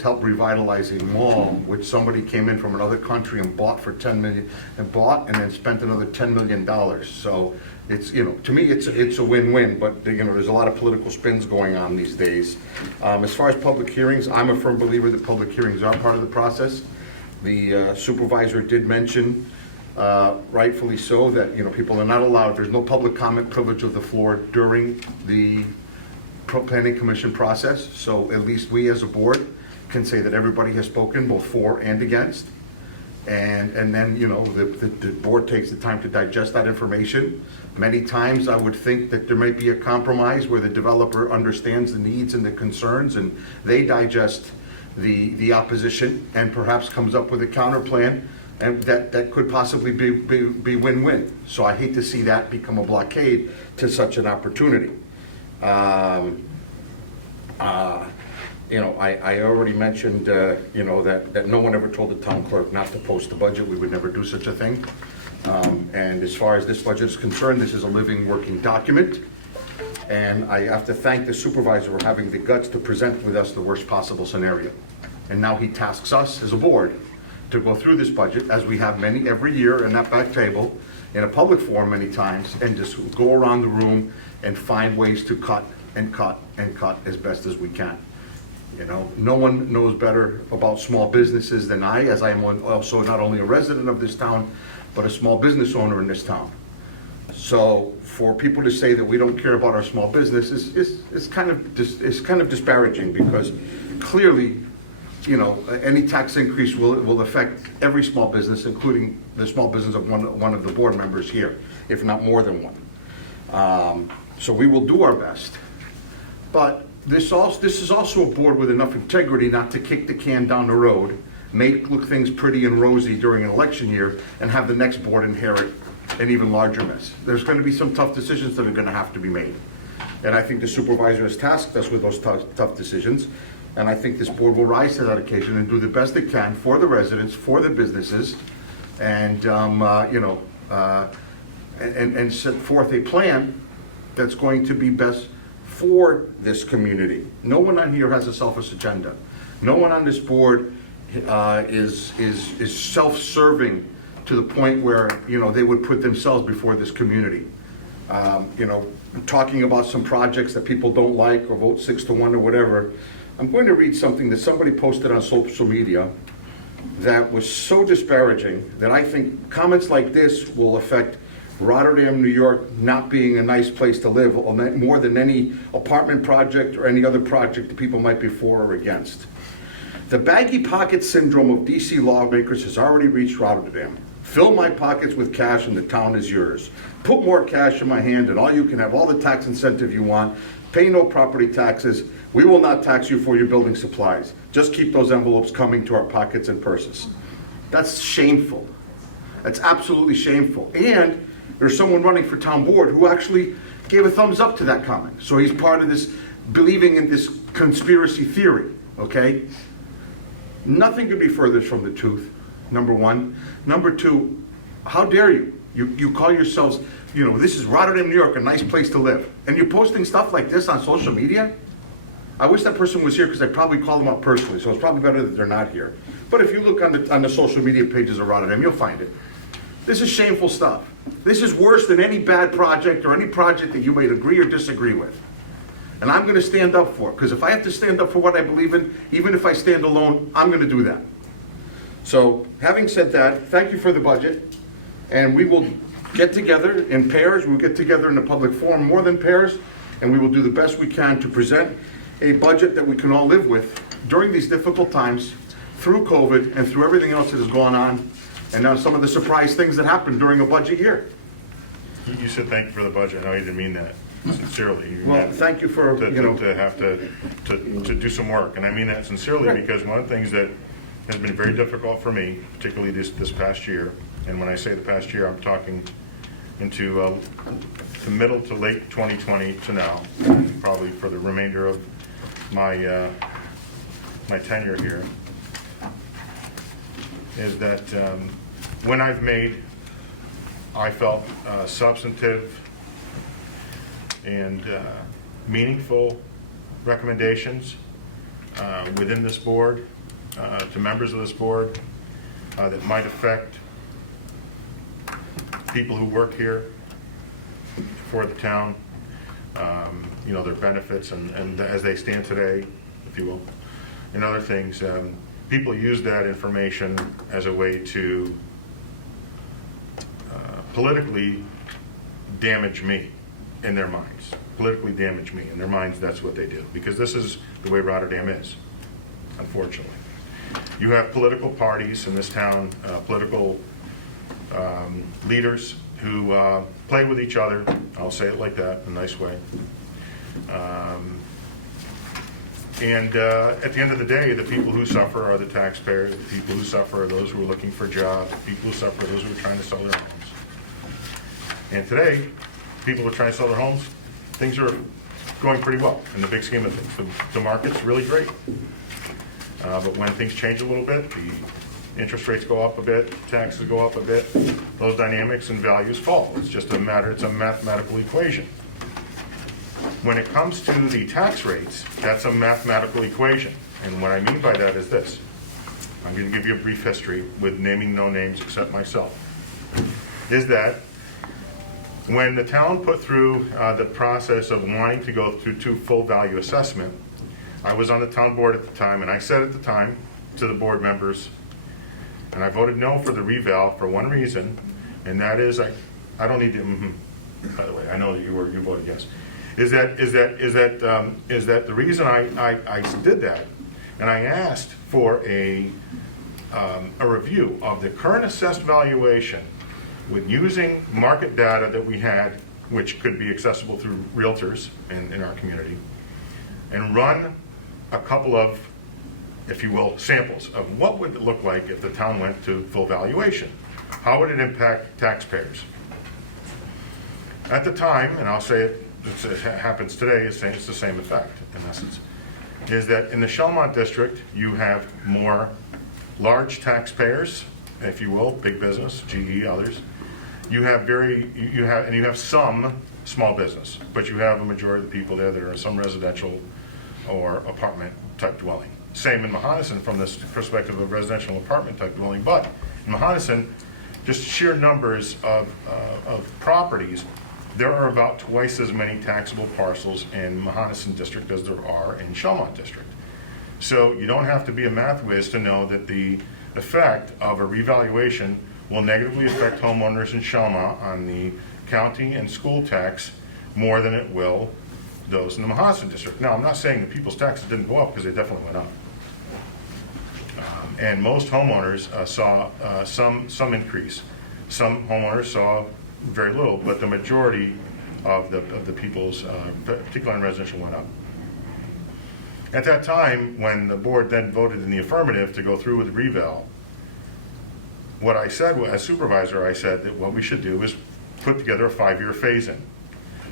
help revitalize a mall, which somebody came in from another country and bought for $10 million, and then spent another $10 million. So it's, to me, it's a win-win, but there's a lot of political spins going on these days. As far as public hearings, I'm a firm believer that public hearings are part of the process. The supervisor did mention, rightfully so, that people are not allowed, there's no public comment privilege of the floor during the planning commission process, so at least we as a board can say that everybody has spoken, both for and against. And then, the board takes the time to digest that information. Many times I would think that there might be a compromise where the developer understands the needs and the concerns, and they digest the opposition and perhaps comes up with a counter plan, and that could possibly be win-win. So I hate to see that become a blockade to such an opportunity. I already mentioned, that no one ever told the town clerk not to post the budget. We would never do such a thing. And as far as this budget is concerned, this is a living, working document. And I have to thank the supervisor for having the guts to present with us the worst possible scenario. And now he tasks us as a board to go through this budget, as we have every year in that back table, in a public forum many times, and just go around the room and find ways to cut and cut and cut as best as we can. No one knows better about small businesses than I, as I am also not only a resident of this town, but a small business owner in this town. So for people to say that we don't care about our small business is kind of disparaging, because clearly, any tax increase will affect every small business, including the small business of one of the board members here, if not more than one. So we will do our best. But this is also a board with enough integrity not to kick the can down the road, look things pretty and rosy during an election year, and have the next board inherit an even larger mess. There's going to be some tough decisions that are going to have to be made. And I think the supervisor has tasked us with those tough decisions. And I think this board will rise to that occasion and do the best it can for the residents, for the businesses, and, and set forth a plan that's going to be best for this community. No one on here has a selfish agenda. No one on this board is self-serving to the point where, they would put themselves before this community. Talking about some projects that people don't like or vote 6-1 or whatever. I'm going to read something that somebody posted on social media that was so disparaging that I think comments like this will affect Rotterdam, New York not being a nice place to live more than any apartment project or any other project that people might be for or against. The baggy pocket syndrome of DC lawmakers has already reached Rotterdam. Fill my pockets with cash and the town is yours. Put more cash in my hand and all you can have all the tax incentive you want. Pay no property taxes. We will not tax you for your building supplies. Just keep those envelopes coming to our pockets and purses. That's shameful. That's absolutely shameful. And there's someone running for town board who actually gave a thumbs up to that comment. So he's part of this, believing in this conspiracy theory, okay? Nothing could be further from the truth, number one. Number two, how dare you? You call yourselves, this is Rotterdam, New York, a nice place to live. And you're posting stuff like this on social media? I wish that person was here because I probably called them up personally, so it's probably better that they're not here. But if you look on the social media pages of Rotterdam, you'll find it. This is shameful stuff. This is worse than any bad project or any project that you might agree or disagree with. And I'm going to stand up for it, because if I have to stand up for what I believe in, even if I stand alone, I'm going to do that. So, having said that, thank you for the budget, and we will get together in pairs, we'll get together in a public forum more than pairs, and we will do the best we can to present a budget that we can all live with during these difficult times, through COVID and through everything else that has gone on, and now some of the surprise things that happened during a budget year. You said thank you for the budget. I know you didn't mean that sincerely. You Well, meant thank you for, to have to do some work, and I mean that sincerely, Right. because one of the things that has been very difficult for me, particularly this past year, and when I say the past year, I'm talking into the middle to late 2020 to now, probably for the remainder of my my tenure here, is that when I've made, I felt, substantive and meaningful recommendations within this board, to members of this board, that might affect people who work here for the town, their benefits and as they stand today, if you will, and other things. People use that information as a way to politically damage me in their minds. Politically damage me in their minds, that's what they do. Because this is the way Rotterdam is, unfortunately. You have political parties in this town, political leaders who play with each other. I'll say it like that, in a nice way. And at the end of the day, the people who suffer are the taxpayers. The people who suffer are those who are looking for jobs. The people who suffer are those who are trying to sell their homes. And today, people who are trying to sell their homes, things are going pretty well in the big scheme of things. The market's really great. But when things change a little bit, the interest rates go up a bit, taxes go up a bit, those dynamics and values fall. It's just it's a mathematical equation. When it comes to the tax rates, that's a mathematical equation. And what I mean by that is this. I'm going to give you a brief history with naming no names except myself. Is that when the town put through the process of wanting to go through to full value assessment, I was on the town board at the time, and I said at the time to the board members, and I voted no for the reval for one reason, and that is I don't need to. By the way, I know that you voted yes. Is that the reason I did that, and I asked for a review of the current assessed valuation with using market data that we had, which could be accessible through realtors in our community, and run a couple of, if you will, samples of what would it look like if the town went to full valuation. How would it impact taxpayers? At the time, and I'll say it happens today, it's the same effect, in essence. is that in the Shellmont district, you have more large taxpayers, if you will, big business, GE, others. You have some small business, but you have a majority of the people there that are in some residential or apartment type dwelling. Same in Mohonasen from this perspective of residential apartment type dwelling, but in Mohonasen, just sheer numbers of properties, there are about twice as many taxable parcels in Mohonasen district as there are in Shellmont district. So you don't have to be a math whiz to know that the effect of a revaluation will negatively affect homeowners in Shellmont on the county and school tax more than it will those in the Mohonasen district. Now, I'm not saying that people's taxes didn't go up, because they definitely went up. And most homeowners saw some increase. Some homeowners saw very little, but the majority of the people's, particularly in residential, went up. At that time, when the board then voted in the affirmative to go through with the reval, what I said, as supervisor, I said that what we should do is put together a 5-year phase-in.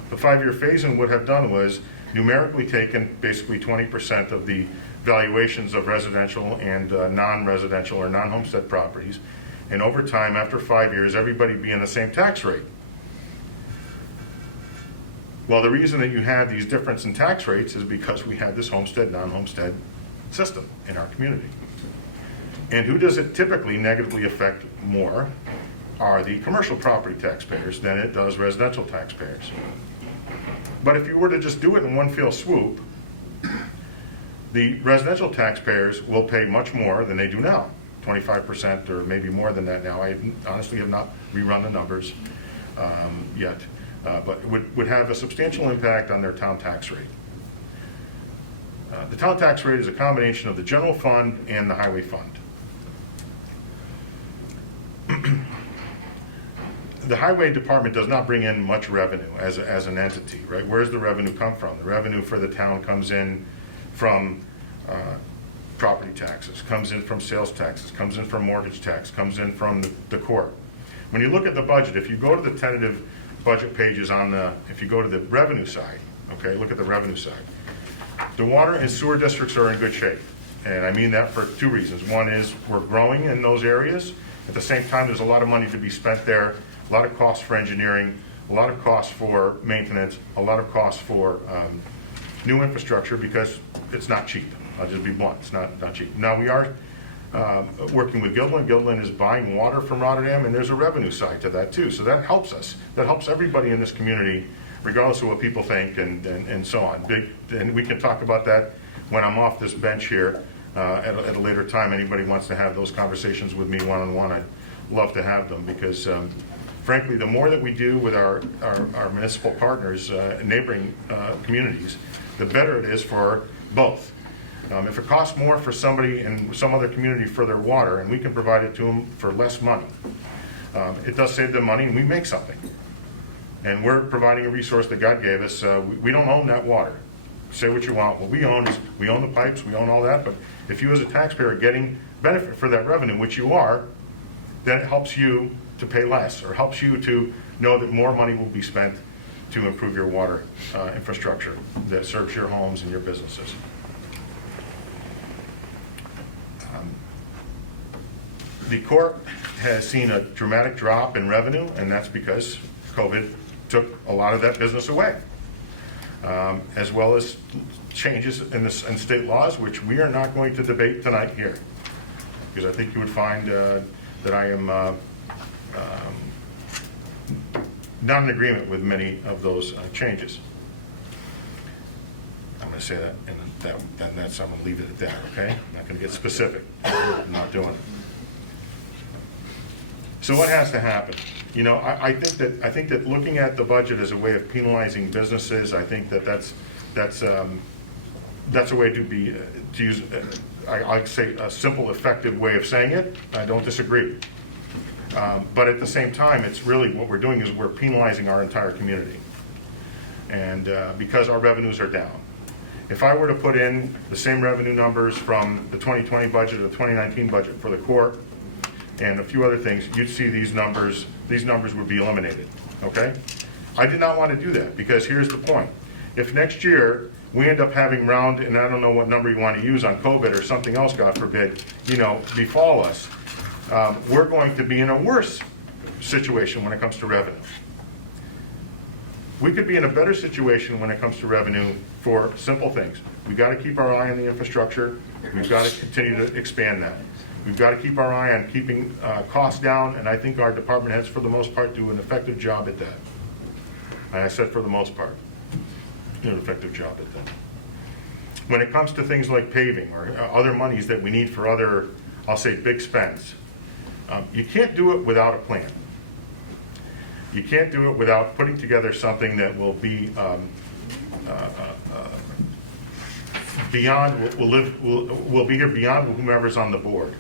The 5-year phase-in would have done was numerically taken basically 20% of the valuations of residential and non-residential or non-homestead properties, and over time, after 5 years, everybody be in the same tax rate. Well, the reason that you have these difference in tax rates is because we have this homestead, non-homestead system in our community. And who does it typically negatively affect more are the commercial property taxpayers than it does residential taxpayers. But if you were to just do it in one fell swoop, the residential taxpayers will pay much more than they do now, 25% or maybe more than that now. I honestly have not rerun the numbers yet, but would have a substantial impact on their town tax rate. The town tax rate is a combination of the general fund and the highway fund. The highway department does not bring in much revenue as an entity, right? Where does the revenue come from? The revenue for the town comes in from property taxes, comes in from sales taxes, comes in from mortgage tax, comes in from the court. When you look at the budget, if you go to the tentative budget pages if you go to the revenue side, okay, look at the revenue side. The water and sewer districts are in good shape. And I mean that for 2 reasons. One is we're growing in those areas. At the same time, there's a lot of money to be spent there, a lot of costs for engineering, a lot of costs for maintenance, a lot of costs for new infrastructure, because it's not cheap. I'll just be blunt, it's not cheap. Now, we are working with Gildan. Gildan is buying water from Rotterdam, and there's a revenue side to that too. So that helps us. That helps everybody in this community, regardless of what people think and so on. And we can talk about that when I'm off this bench here at a later time. Anybody wants to have those conversations with me one-on-one, I'd love to have them, because frankly, the more that we do with our municipal partners, neighboring communities, the better it is for both. If it costs more for somebody in some other community for their water, and we can provide it to them for less money, it does save them money, and we make something. And we're providing a resource that God gave us. We don't own that water. Say what you want. What we own is, we own the pipes, we own all that, but if you as a taxpayer are getting benefit for that revenue, which you are, then it helps you to pay less, or helps you to know that more money will be spent to improve your water infrastructure that serves your homes and your businesses. The court has seen a dramatic drop in revenue, and that's because COVID took a lot of that business away, as well as changes in state laws, which we are not going to debate tonight here, because I think you would find that I am not in agreement with many of those changes. I'm going to say that, and that's, I'm going to leave it at that, okay? I'm not going to get specific. I'm not doing it. So what has to happen? You know, I think that looking at the budget as a way of penalizing businesses, I think that's a way to use, I'd say, a simple, effective way of saying it. I don't disagree. But at the same time, it's really what we're doing is we're penalizing our entire community. And because our revenues are down. If I were to put in the same revenue numbers from the 2020 budget or the 2019 budget for the court and a few other things, you'd see these numbers would be eliminated, okay? I did not want to do that, because here's the point. if next year we end up having round, and I don't know what number you want to use on COVID or something else, God forbid, befall us, we're going to be in a worse situation when it comes to revenue. We could be in a better situation when it comes to revenue for simple things. We've got to keep our eye on the infrastructure. We've got to continue to expand that. We've got to keep our eye on keeping costs down, and I think our department heads, for the most part, do an effective job at that. And I said for the most part, do an effective job at that. When it comes to things like paving or other monies that we need for other, I'll say, big spends, you can't do it without a plan. You can't do it without putting together something that will be beyond, will be here beyond whomever's on the board.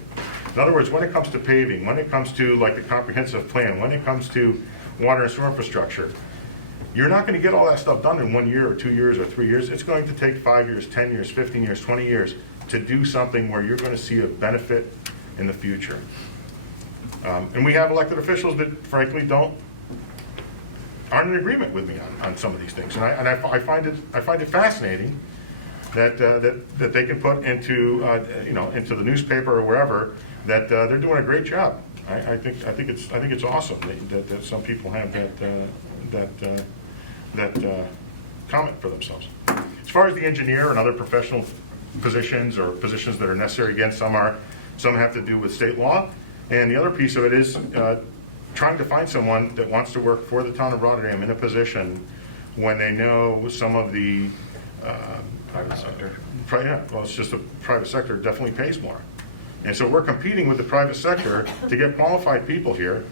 In other words, when it comes to paving, when it comes to like the comprehensive plan, when it comes to water and sewer infrastructure, you're not going to get all that stuff done in 1 year or 2 years or 3 years. It's going to take 5 years, 10 years, 15 years, 20 years to do something where you're going to see a benefit in the future. And we have elected officials that frankly aren't in agreement with me on some of these things. And I find it fascinating that they can put into into the newspaper or wherever that they're doing a great job. I think it's awesome that some people have that comment for themselves. As far as the engineer and other professional positions or positions that are necessary, again, some have to do with state law, and the other piece of it is trying to find someone that wants to work for the town of Rotterdam in a position when they know some of the Private sector. Well, it's just the private sector definitely pays more. And so we're competing with the private sector to get qualified people here.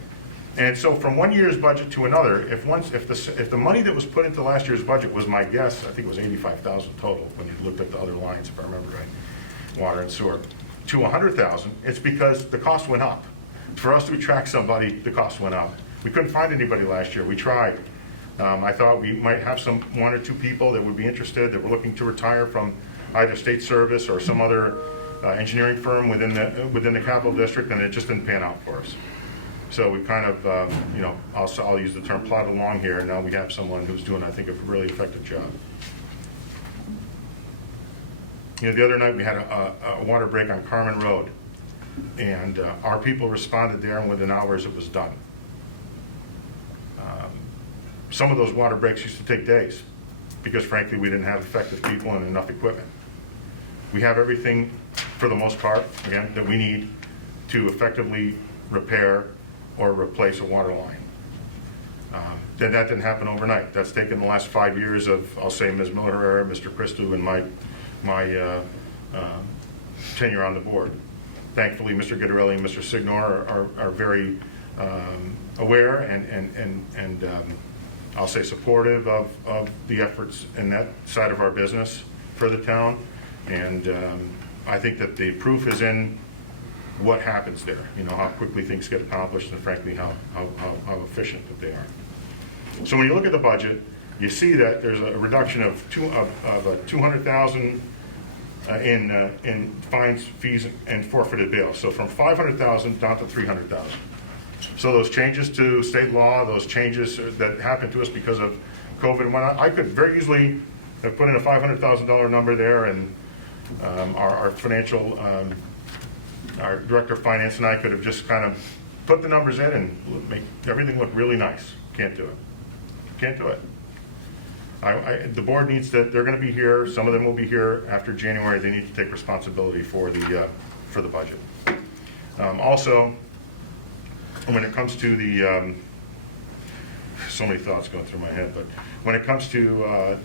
And so from 1 year's budget to another, if the money that was put into last year's budget was, my guess, I think it was $85,000 total when you looked at the other lines, if I remember right, water and sewer, to $100,000, it's because the cost went up. For us to attract somebody, the cost went up. We couldn't find anybody last year. We tried. I thought we might have one or two people that would be interested, that were looking to retire from either state service or some other engineering firm within the capital district, and it just didn't pan out for us. So we kind of, I'll use the term plod along here, and now we have someone who's doing, I think, a really effective job. The other night we had a water break on Carmen Road, and our people responded there, and within hours it was done. Some of those water breaks used to take days because, frankly, we didn't have effective people and enough equipment. We have everything, for the most part, again, that we need to effectively repair or replace a water line. That didn't happen overnight. That's taken the last 5 years of, I'll say, Ms. Miller, Mr. Christou, and my tenure on the board. Thankfully, Mr. Guidarelli and Mr. Signor are very aware and I'll say supportive of the efforts in that side of our business for the town. And I think that the proof is in what happens there, how quickly things get accomplished, and frankly, how efficient that they are. So when you look at the budget, you see that there's a reduction of $200,000 in fines, fees, and forfeited bail. So from $500,000 down to $300,000. So those changes to state law, those changes that happened to us because of COVID and whatnot, I could very easily have put in a $500,000 number there, and our financial, our director of finance and I could have just kind of put the numbers in and make everything look really nice. Can't do it. Can't do it. The board needs to, they're going to be here, some of them will be here after January. They need to take responsibility for the budget. Also, when it comes to the, so many thoughts going through my head, but when it comes to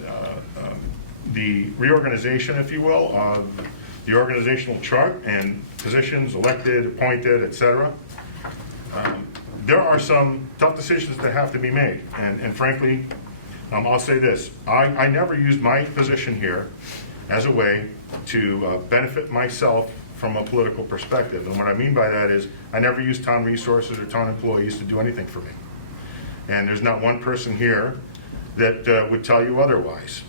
the reorganization, if you will, of the organizational chart and positions, elected, appointed, etc., there are some tough decisions that have to be made. And frankly, I'll say this, I never used my position here as a way to benefit myself from a political perspective. And what I mean by that is I never used town resources or town employees to do anything for me. And there's not one person here that would tell you otherwise,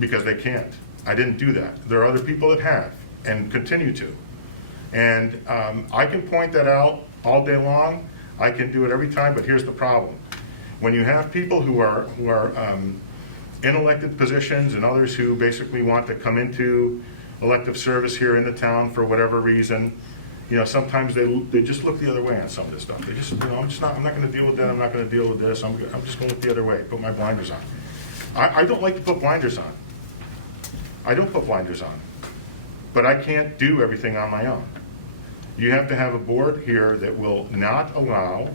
because they can't. I didn't do that. There are other people that have and continue to. And I can point that out all day long. I can do it every time, but here's the problem. When you have people who are in elected positions and others who basically want to come into elective service here in the town for whatever reason, sometimes they just look the other way on some of this stuff. They just, I'm not going to deal with that. I'm not going to deal with this. I'm just going to look the other way, put my blinders on. I don't like to put blinders on. I don't put blinders on. But I can't do everything on my own. You have to have a board here that will not allow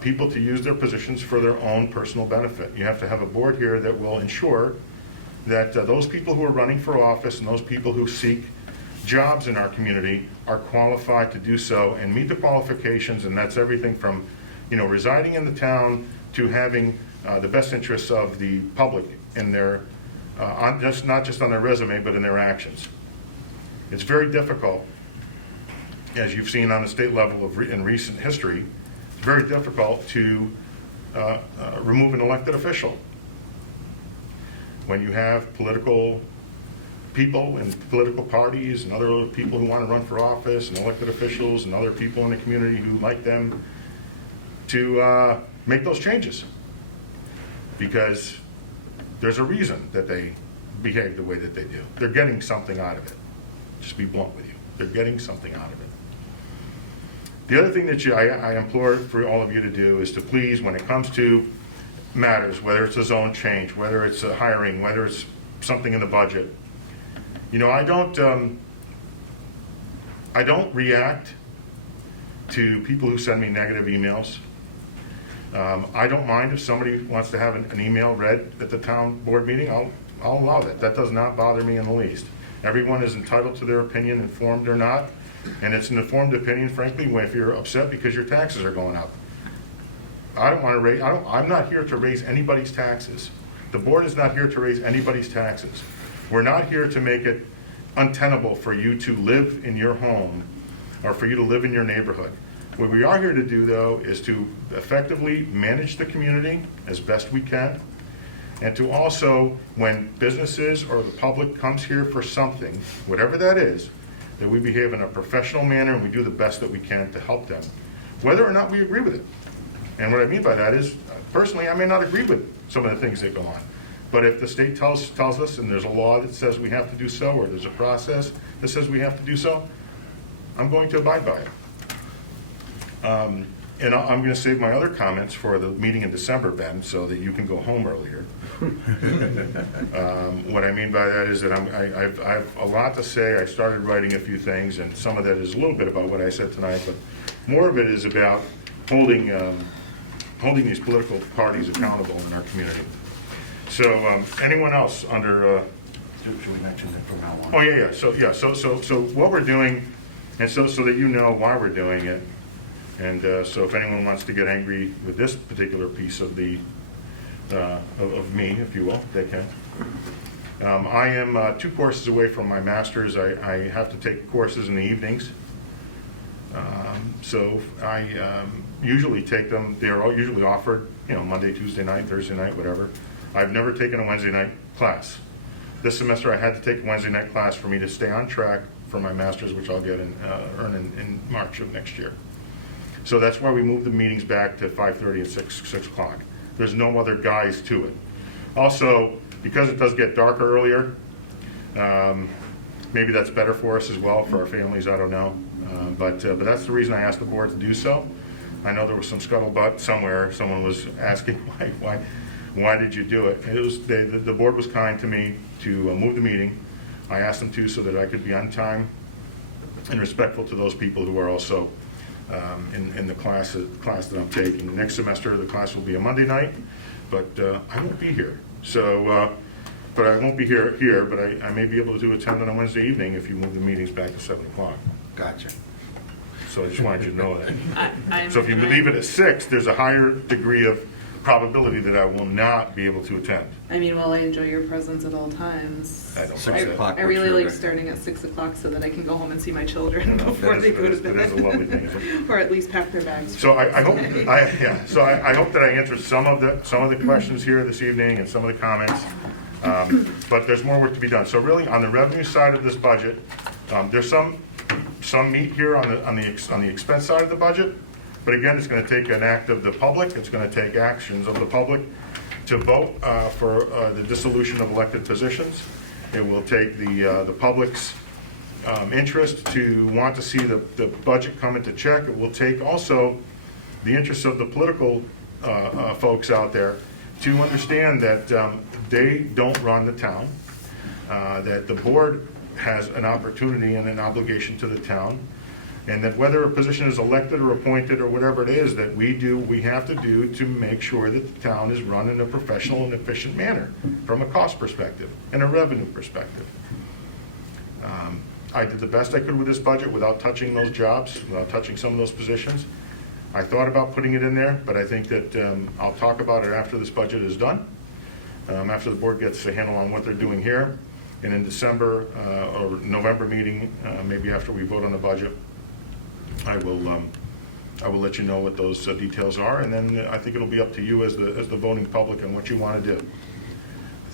people to use their positions for their own personal benefit. You have to have a board here that will ensure that those people who are running for office and those people who seek jobs in our community are qualified to do so and meet the qualifications, and that's everything from, residing in the town to having the best interests of the public in their, not just on their resume, but in their actions. It's very difficult, as you've seen on the state level in recent history, it's very difficult to remove an elected official. When you have political people and political parties and other people who want to run for office and elected officials and other people in the community who like them to make those changes. Because there's a reason that they behave the way that they do. They're getting something out of it. Just be blunt with you. They're getting something out of it. The other thing that I implore for all of you to do is to please, when it comes to matters, whether it's a zone change, whether it's a hiring, whether it's something in the budget, I don't react to people who send me negative emails. I don't mind if somebody wants to have an email read at the town board meeting. I'll allow that. That does not bother me in the least. Everyone is entitled to their opinion, informed or not, and it's an informed opinion, frankly, if you're upset because your taxes are going up. I'm not here to raise anybody's taxes. The board is not here to raise anybody's taxes. We're not here to make it untenable for you to live in your home or for you to live in your neighborhood. What we are here to do, though, is to effectively manage the community as best we can, and to also, when businesses or the public comes here for something, whatever that is, that we behave in a professional manner and we do the best that we can to help them, whether or not we agree with it. And what I mean by that is, personally, I may not agree with some of the things that go on. But if the state tells us, and there's a law that says we have to do so, or there's a process that says we have to do so, I'm going to abide by it. And I'm going to save my other comments for the meeting in December, Ben, so that you can go home earlier. What I mean by that is that I have a lot to say. I started writing a few things, and some of that is a little bit about what I said tonight, but more of it is about holding these political parties accountable in our community. So anyone else under... Should we mention that from now on? Oh, yeah. So what we're doing, and so that you know why we're doing it, and so if anyone wants to get angry with this particular piece of the of me, if you will, they can. I am 2 courses away from my master's. I have to take courses in the evenings. So I usually take them. They're all usually offered, Monday, Tuesday night, Thursday night, whatever. I've never taken a Wednesday night class. This semester I had to take a Wednesday night class for me to stay on track for my master's, which I'll get earn in March of next year. So that's why we moved the meetings back to 5:30 and 6 o'clock. There's no other guise to it. Also, because it does get darker earlier, maybe that's better for us as well, for our families, I don't know. But that's the reason I asked the board to do so. I know there was some scuttlebutt somewhere. Someone was asking why did you do it? It was the board was kind to me to move the meeting. I asked them to so that I could be on time and respectful to those people who are also in the class that I'm taking. Next semester, the class will be a Monday night, but I won't be here. So, but I won't be here, but I may be able to attend on a Wednesday evening if you move the meetings back to 7 o'clock. Gotcha. So I just wanted you to know that. So if you leave it at 6, there's a higher degree of probability that I will not be able to attend. I mean, while I enjoy your presence at all times, I don't 6 think o'clock. I really Sure. like starting at 6 o'clock so that I can go home and see my children before they go to bed. That is a lovely thing. Or at least pack their bags. So I hope I hope that I answered some of the questions here this evening and some of the comments. But there's more work to be done. So really, on the revenue side of this budget, there's some meat here on the expense side of the budget. But again, it's going to take an act of the public. It's going to take actions of the public to vote for the dissolution of elected positions. It will take the public's interest to want to see the budget come into check. It will take also the interests of the political folks out there to understand that they don't run the town, that the board has an opportunity and an obligation to the town, and that whether a position is elected or appointed or whatever it is that we have to do to make sure that the town is run in a professional and efficient manner from a cost perspective and a revenue perspective. I did the best I could with this budget without touching those jobs, without touching some of those positions. I thought about putting it in there, but I think that I'll talk about it after this budget is done, after the board gets a handle on what they're doing here. And in December or November meeting, maybe after we vote on the budget, I will let you know what those details are, and then I think it'll be up to you as the voting public on what you want to do.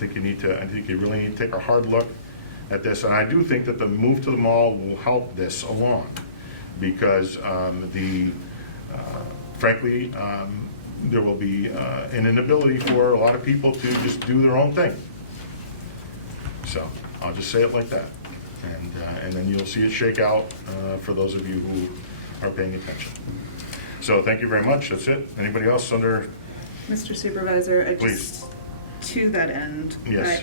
I think you really need to take a hard look at this, and I do think that the move to the mall will help this along, because frankly, there will be an inability for a lot of people to just do their own thing. So I'll just say it like that, and then you'll see it shake out for those of you who are paying attention. So thank you very much. That's it. Anybody else under? Mr. Supervisor, Please. To that end. Yes.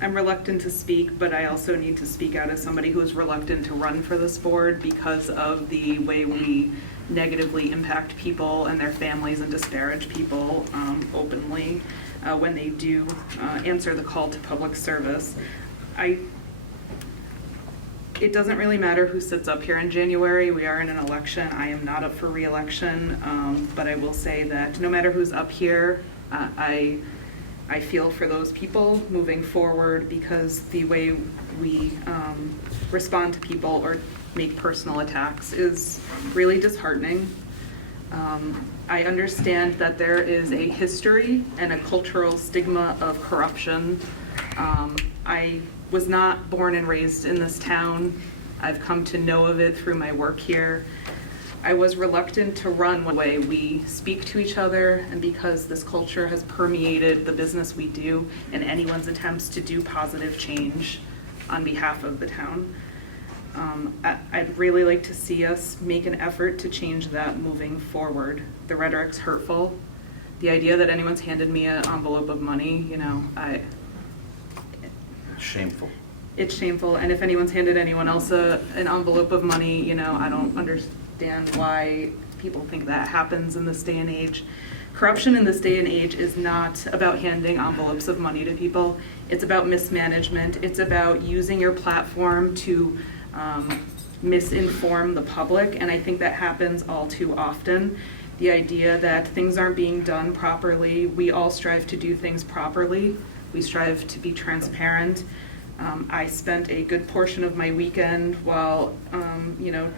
I'm reluctant to speak, but I also need to speak out as somebody who is reluctant to run for this board because of the way we negatively impact people and their families and disparage people openly when they do answer the call to public service. It doesn't really matter who sits up here in January. We are in an election. I am not up for re-election, but I will say that no matter who's up here, I feel for those people moving forward, because the way we respond to people or make personal attacks is really disheartening. I understand that there is a history and a cultural stigma of corruption. I was not born and raised in this town. I've come to know of it through my work here. I was reluctant to run the way we speak to each other, and because this culture has permeated the business we do and anyone's attempts to do positive change on behalf of the town. I'd really like to see us make an effort to change that moving forward. The rhetoric's hurtful. The idea that anyone's handed me an envelope of money, Shameful. it's shameful. And if anyone's handed anyone else an envelope of money, I don't understand why people think that happens in this day and age. Corruption in this day and age is not about handing envelopes of money to people. It's about mismanagement. It's about using your platform to misinform the public, and I think that happens all too often. The idea that things aren't being done properly. We all strive to do things properly. We strive to be transparent. I spent a good portion of my weekend while,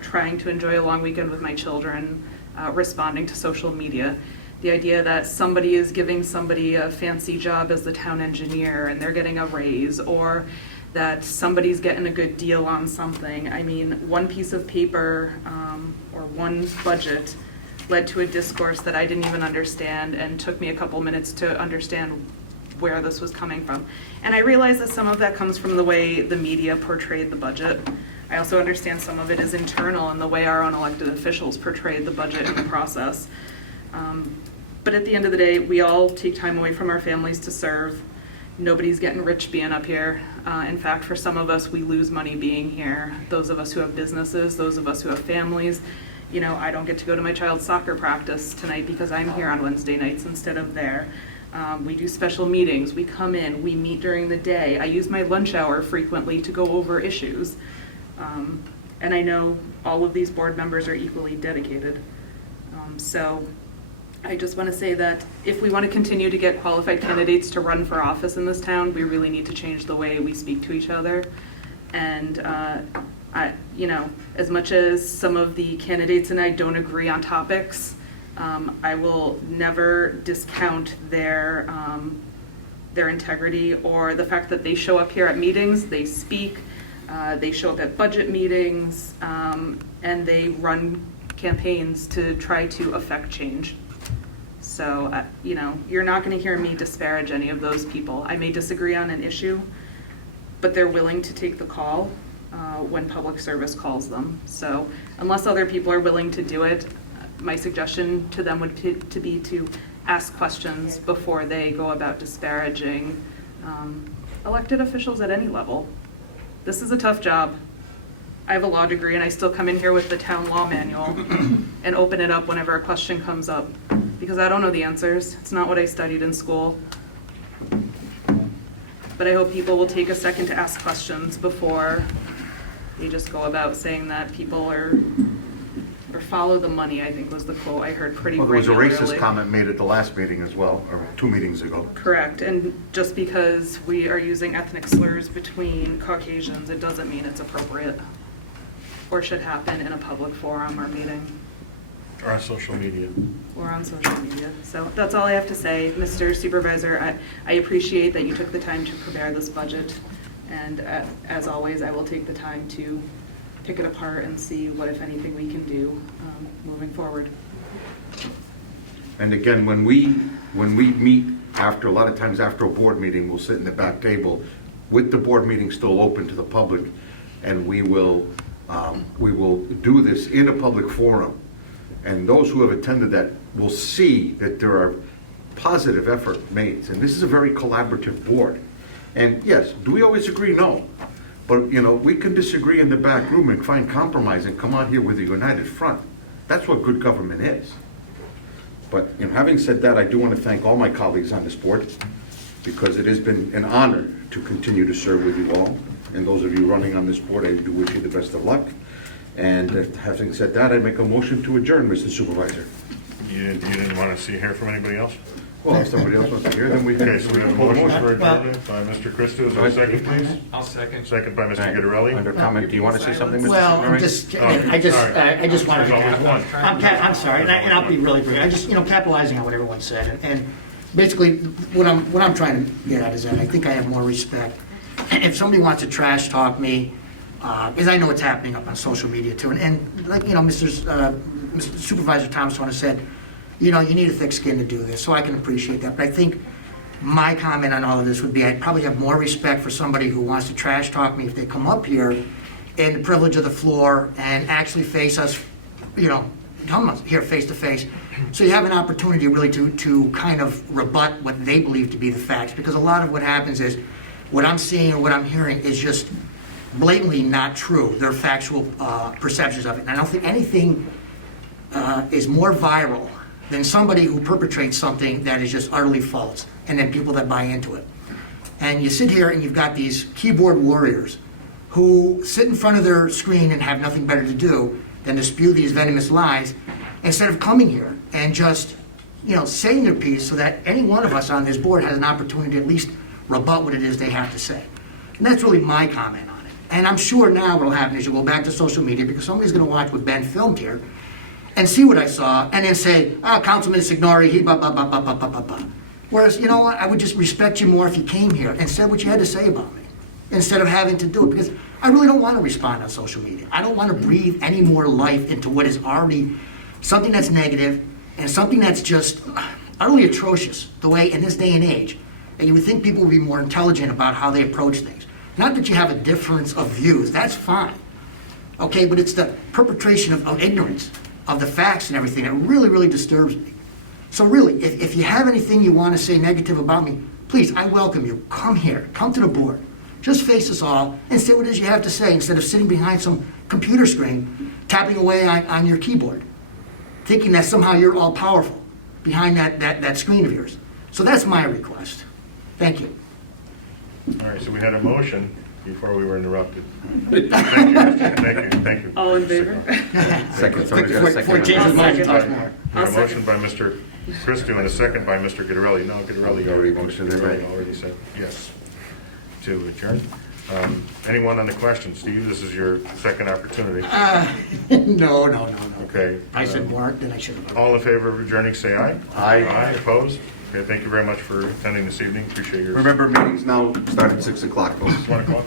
trying to enjoy a long weekend with my children, responding to social media. The idea that somebody is giving somebody a fancy job as the town engineer and they're getting a raise, or that somebody's getting a good deal on something. I mean, one piece of paper or one budget led to a discourse that I didn't even understand, and took me a couple minutes to understand where this was coming from. And I realize that some of that comes from the way the media portrayed the budget. I also understand some of it is internal in the way our own elected officials portrayed the budget and the process. But at the end of the day, we all take time away from our families to serve. Nobody's getting rich being up here. In fact, for some of us, we lose money being here. Those of us who have businesses, those of us who have families. I don't get to go to my child's soccer practice tonight because I'm here on Wednesday nights instead of there. We do special meetings. We come in, we meet during the day. I use my lunch hour frequently to go over issues. And I know all of these board members are equally dedicated. So I just want to say that if we want to continue to get qualified candidates to run for office in this town, we really need to change the way we speak to each other. And as much as some of the candidates and I don't agree on topics, I will never discount their integrity or the fact that they show up here at meetings, they speak, they show up at budget meetings, and they run campaigns to try to affect change. So, you know, you're not going to hear me disparage any of those people. I may disagree on an issue, but they're willing to take the call when public service calls them. So unless other people are willing to do it, my suggestion to them would be to ask questions before they go about disparaging elected officials at any level. This is a tough job. I have a law degree and I still come in here with the town law manual and open it up whenever a question comes up because I don't know the answers. It's not what I studied in school. But I hope people will take a second to ask questions before they just go about saying that people or follow the money, I think was the quote I heard pretty Well, there was a regularly. racist comment made at the last meeting as well, or 2 meetings ago. Correct, and just because we are using ethnic slurs between Caucasians, it doesn't mean it's appropriate or should happen in a public forum or meeting Or on social media. or on social media. So that's all I have to say. Mr. Supervisor, I appreciate that you took the time to prepare this budget, and as always, I will take the time to pick it apart and see what, if anything, we can do moving forward. And again, when we meet after, a lot of times after a board meeting, we'll sit in the back table with the board meeting still open to the public, and we will do this in a public forum. And those who have attended that will see that there are positive effort made. And this is a very collaborative board. And yes, do we always agree? No. But, you know, we can disagree in the back room and find compromise and come out here with a united front. That's what good government is. But, you know, having said that, I do want to thank all my colleagues on this board because it has been an honor to continue to serve with you all. And those of you running on this board, I do wish you the best of luck. And having said that, I make a motion to adjourn, Mr. Supervisor. You didn't want to hear from anybody else? Well, if somebody else wants to hear, then we can. Okay, so we have a motion for adjournment by Mr. Christo. Is there a second, please? I'll second. Second by Mr. Guidarelli. Under comment, do you want to say something, Mr. Well, Supervisor? I just wanted to There's add always one. I'm sorry, and I'll be really brief. I just, capitalizing on what everyone said, and basically, what I'm trying to get at is that I think I have more respect. If somebody wants to trash talk me, because I know what's happening up on social media too, and like, Mr. Supervisor Thomas said, you need a thick skin to do this, so I can appreciate that. But I think my comment on all of this would be I'd probably have more respect for somebody who wants to trash talk me if they come up here in the privilege of the floor and actually face us, come up here face to face. So you have an opportunity really to kind of rebut what they believe to be the facts, because a lot of what happens is what I'm seeing or what I'm hearing is just blatantly not true. They're factual perceptions of it. And I don't think anything is more viral than somebody who perpetrates something that is just utterly false, and then people that buy into it. And you sit here and you've got these keyboard warriors who sit in front of their screen and have nothing better to do than to spew these venomous lies, instead of coming here and just, saying their piece so that any one of us on this board has an opportunity to at least rebut what it is they have to say. And that's really my comment on it. And I'm sure now what will happen is you'll go back to social media, because somebody's going to watch what Ben filmed here and see what I saw and then say, Councilman Signori, he blah, blah, blah, blah, blah, blah, blah, blah. Whereas, you know what, I would just respect you more if you came here and said what you had to say about me, instead of having to do it, because I really don't want to respond on social media. I don't want to breathe any more life into what is already something that's negative and something that's just utterly atrocious, the way in this day and age. And you would think people would be more intelligent about how they approach things. Not that you have a difference of views, that's fine. Okay, but it's the perpetration of ignorance of the facts and everything that really, really disturbs me. So really, if you have anything you want to say negative about me, please, I welcome you. Come here, come to the board. Just face us all and say what it is you have to say, instead of sitting behind some computer screen, tapping away on your keyboard, thinking that somehow you're all powerful behind that screen of yours. So that's my request. Thank you. All right, so we had a motion before we were interrupted. Thank you. All in favor? Second, somebody's got a second. For James's mind to talk We more. had a motion by Mr. Christo and a second by Mr. Guidarelli. No, Guidarelli Already Mr. motioned, Guidarelli right. already said yes to adjourn. Anyone on the question? Steve, this is your second opportunity. No. Okay. I said more than I should have. All in favor of adjourning, say aye. Aye. Aye, opposed? Okay, thank you very much for attending this evening. Appreciate your... Remember, meetings now start at 6 o'clock, folks. 1 o'clock?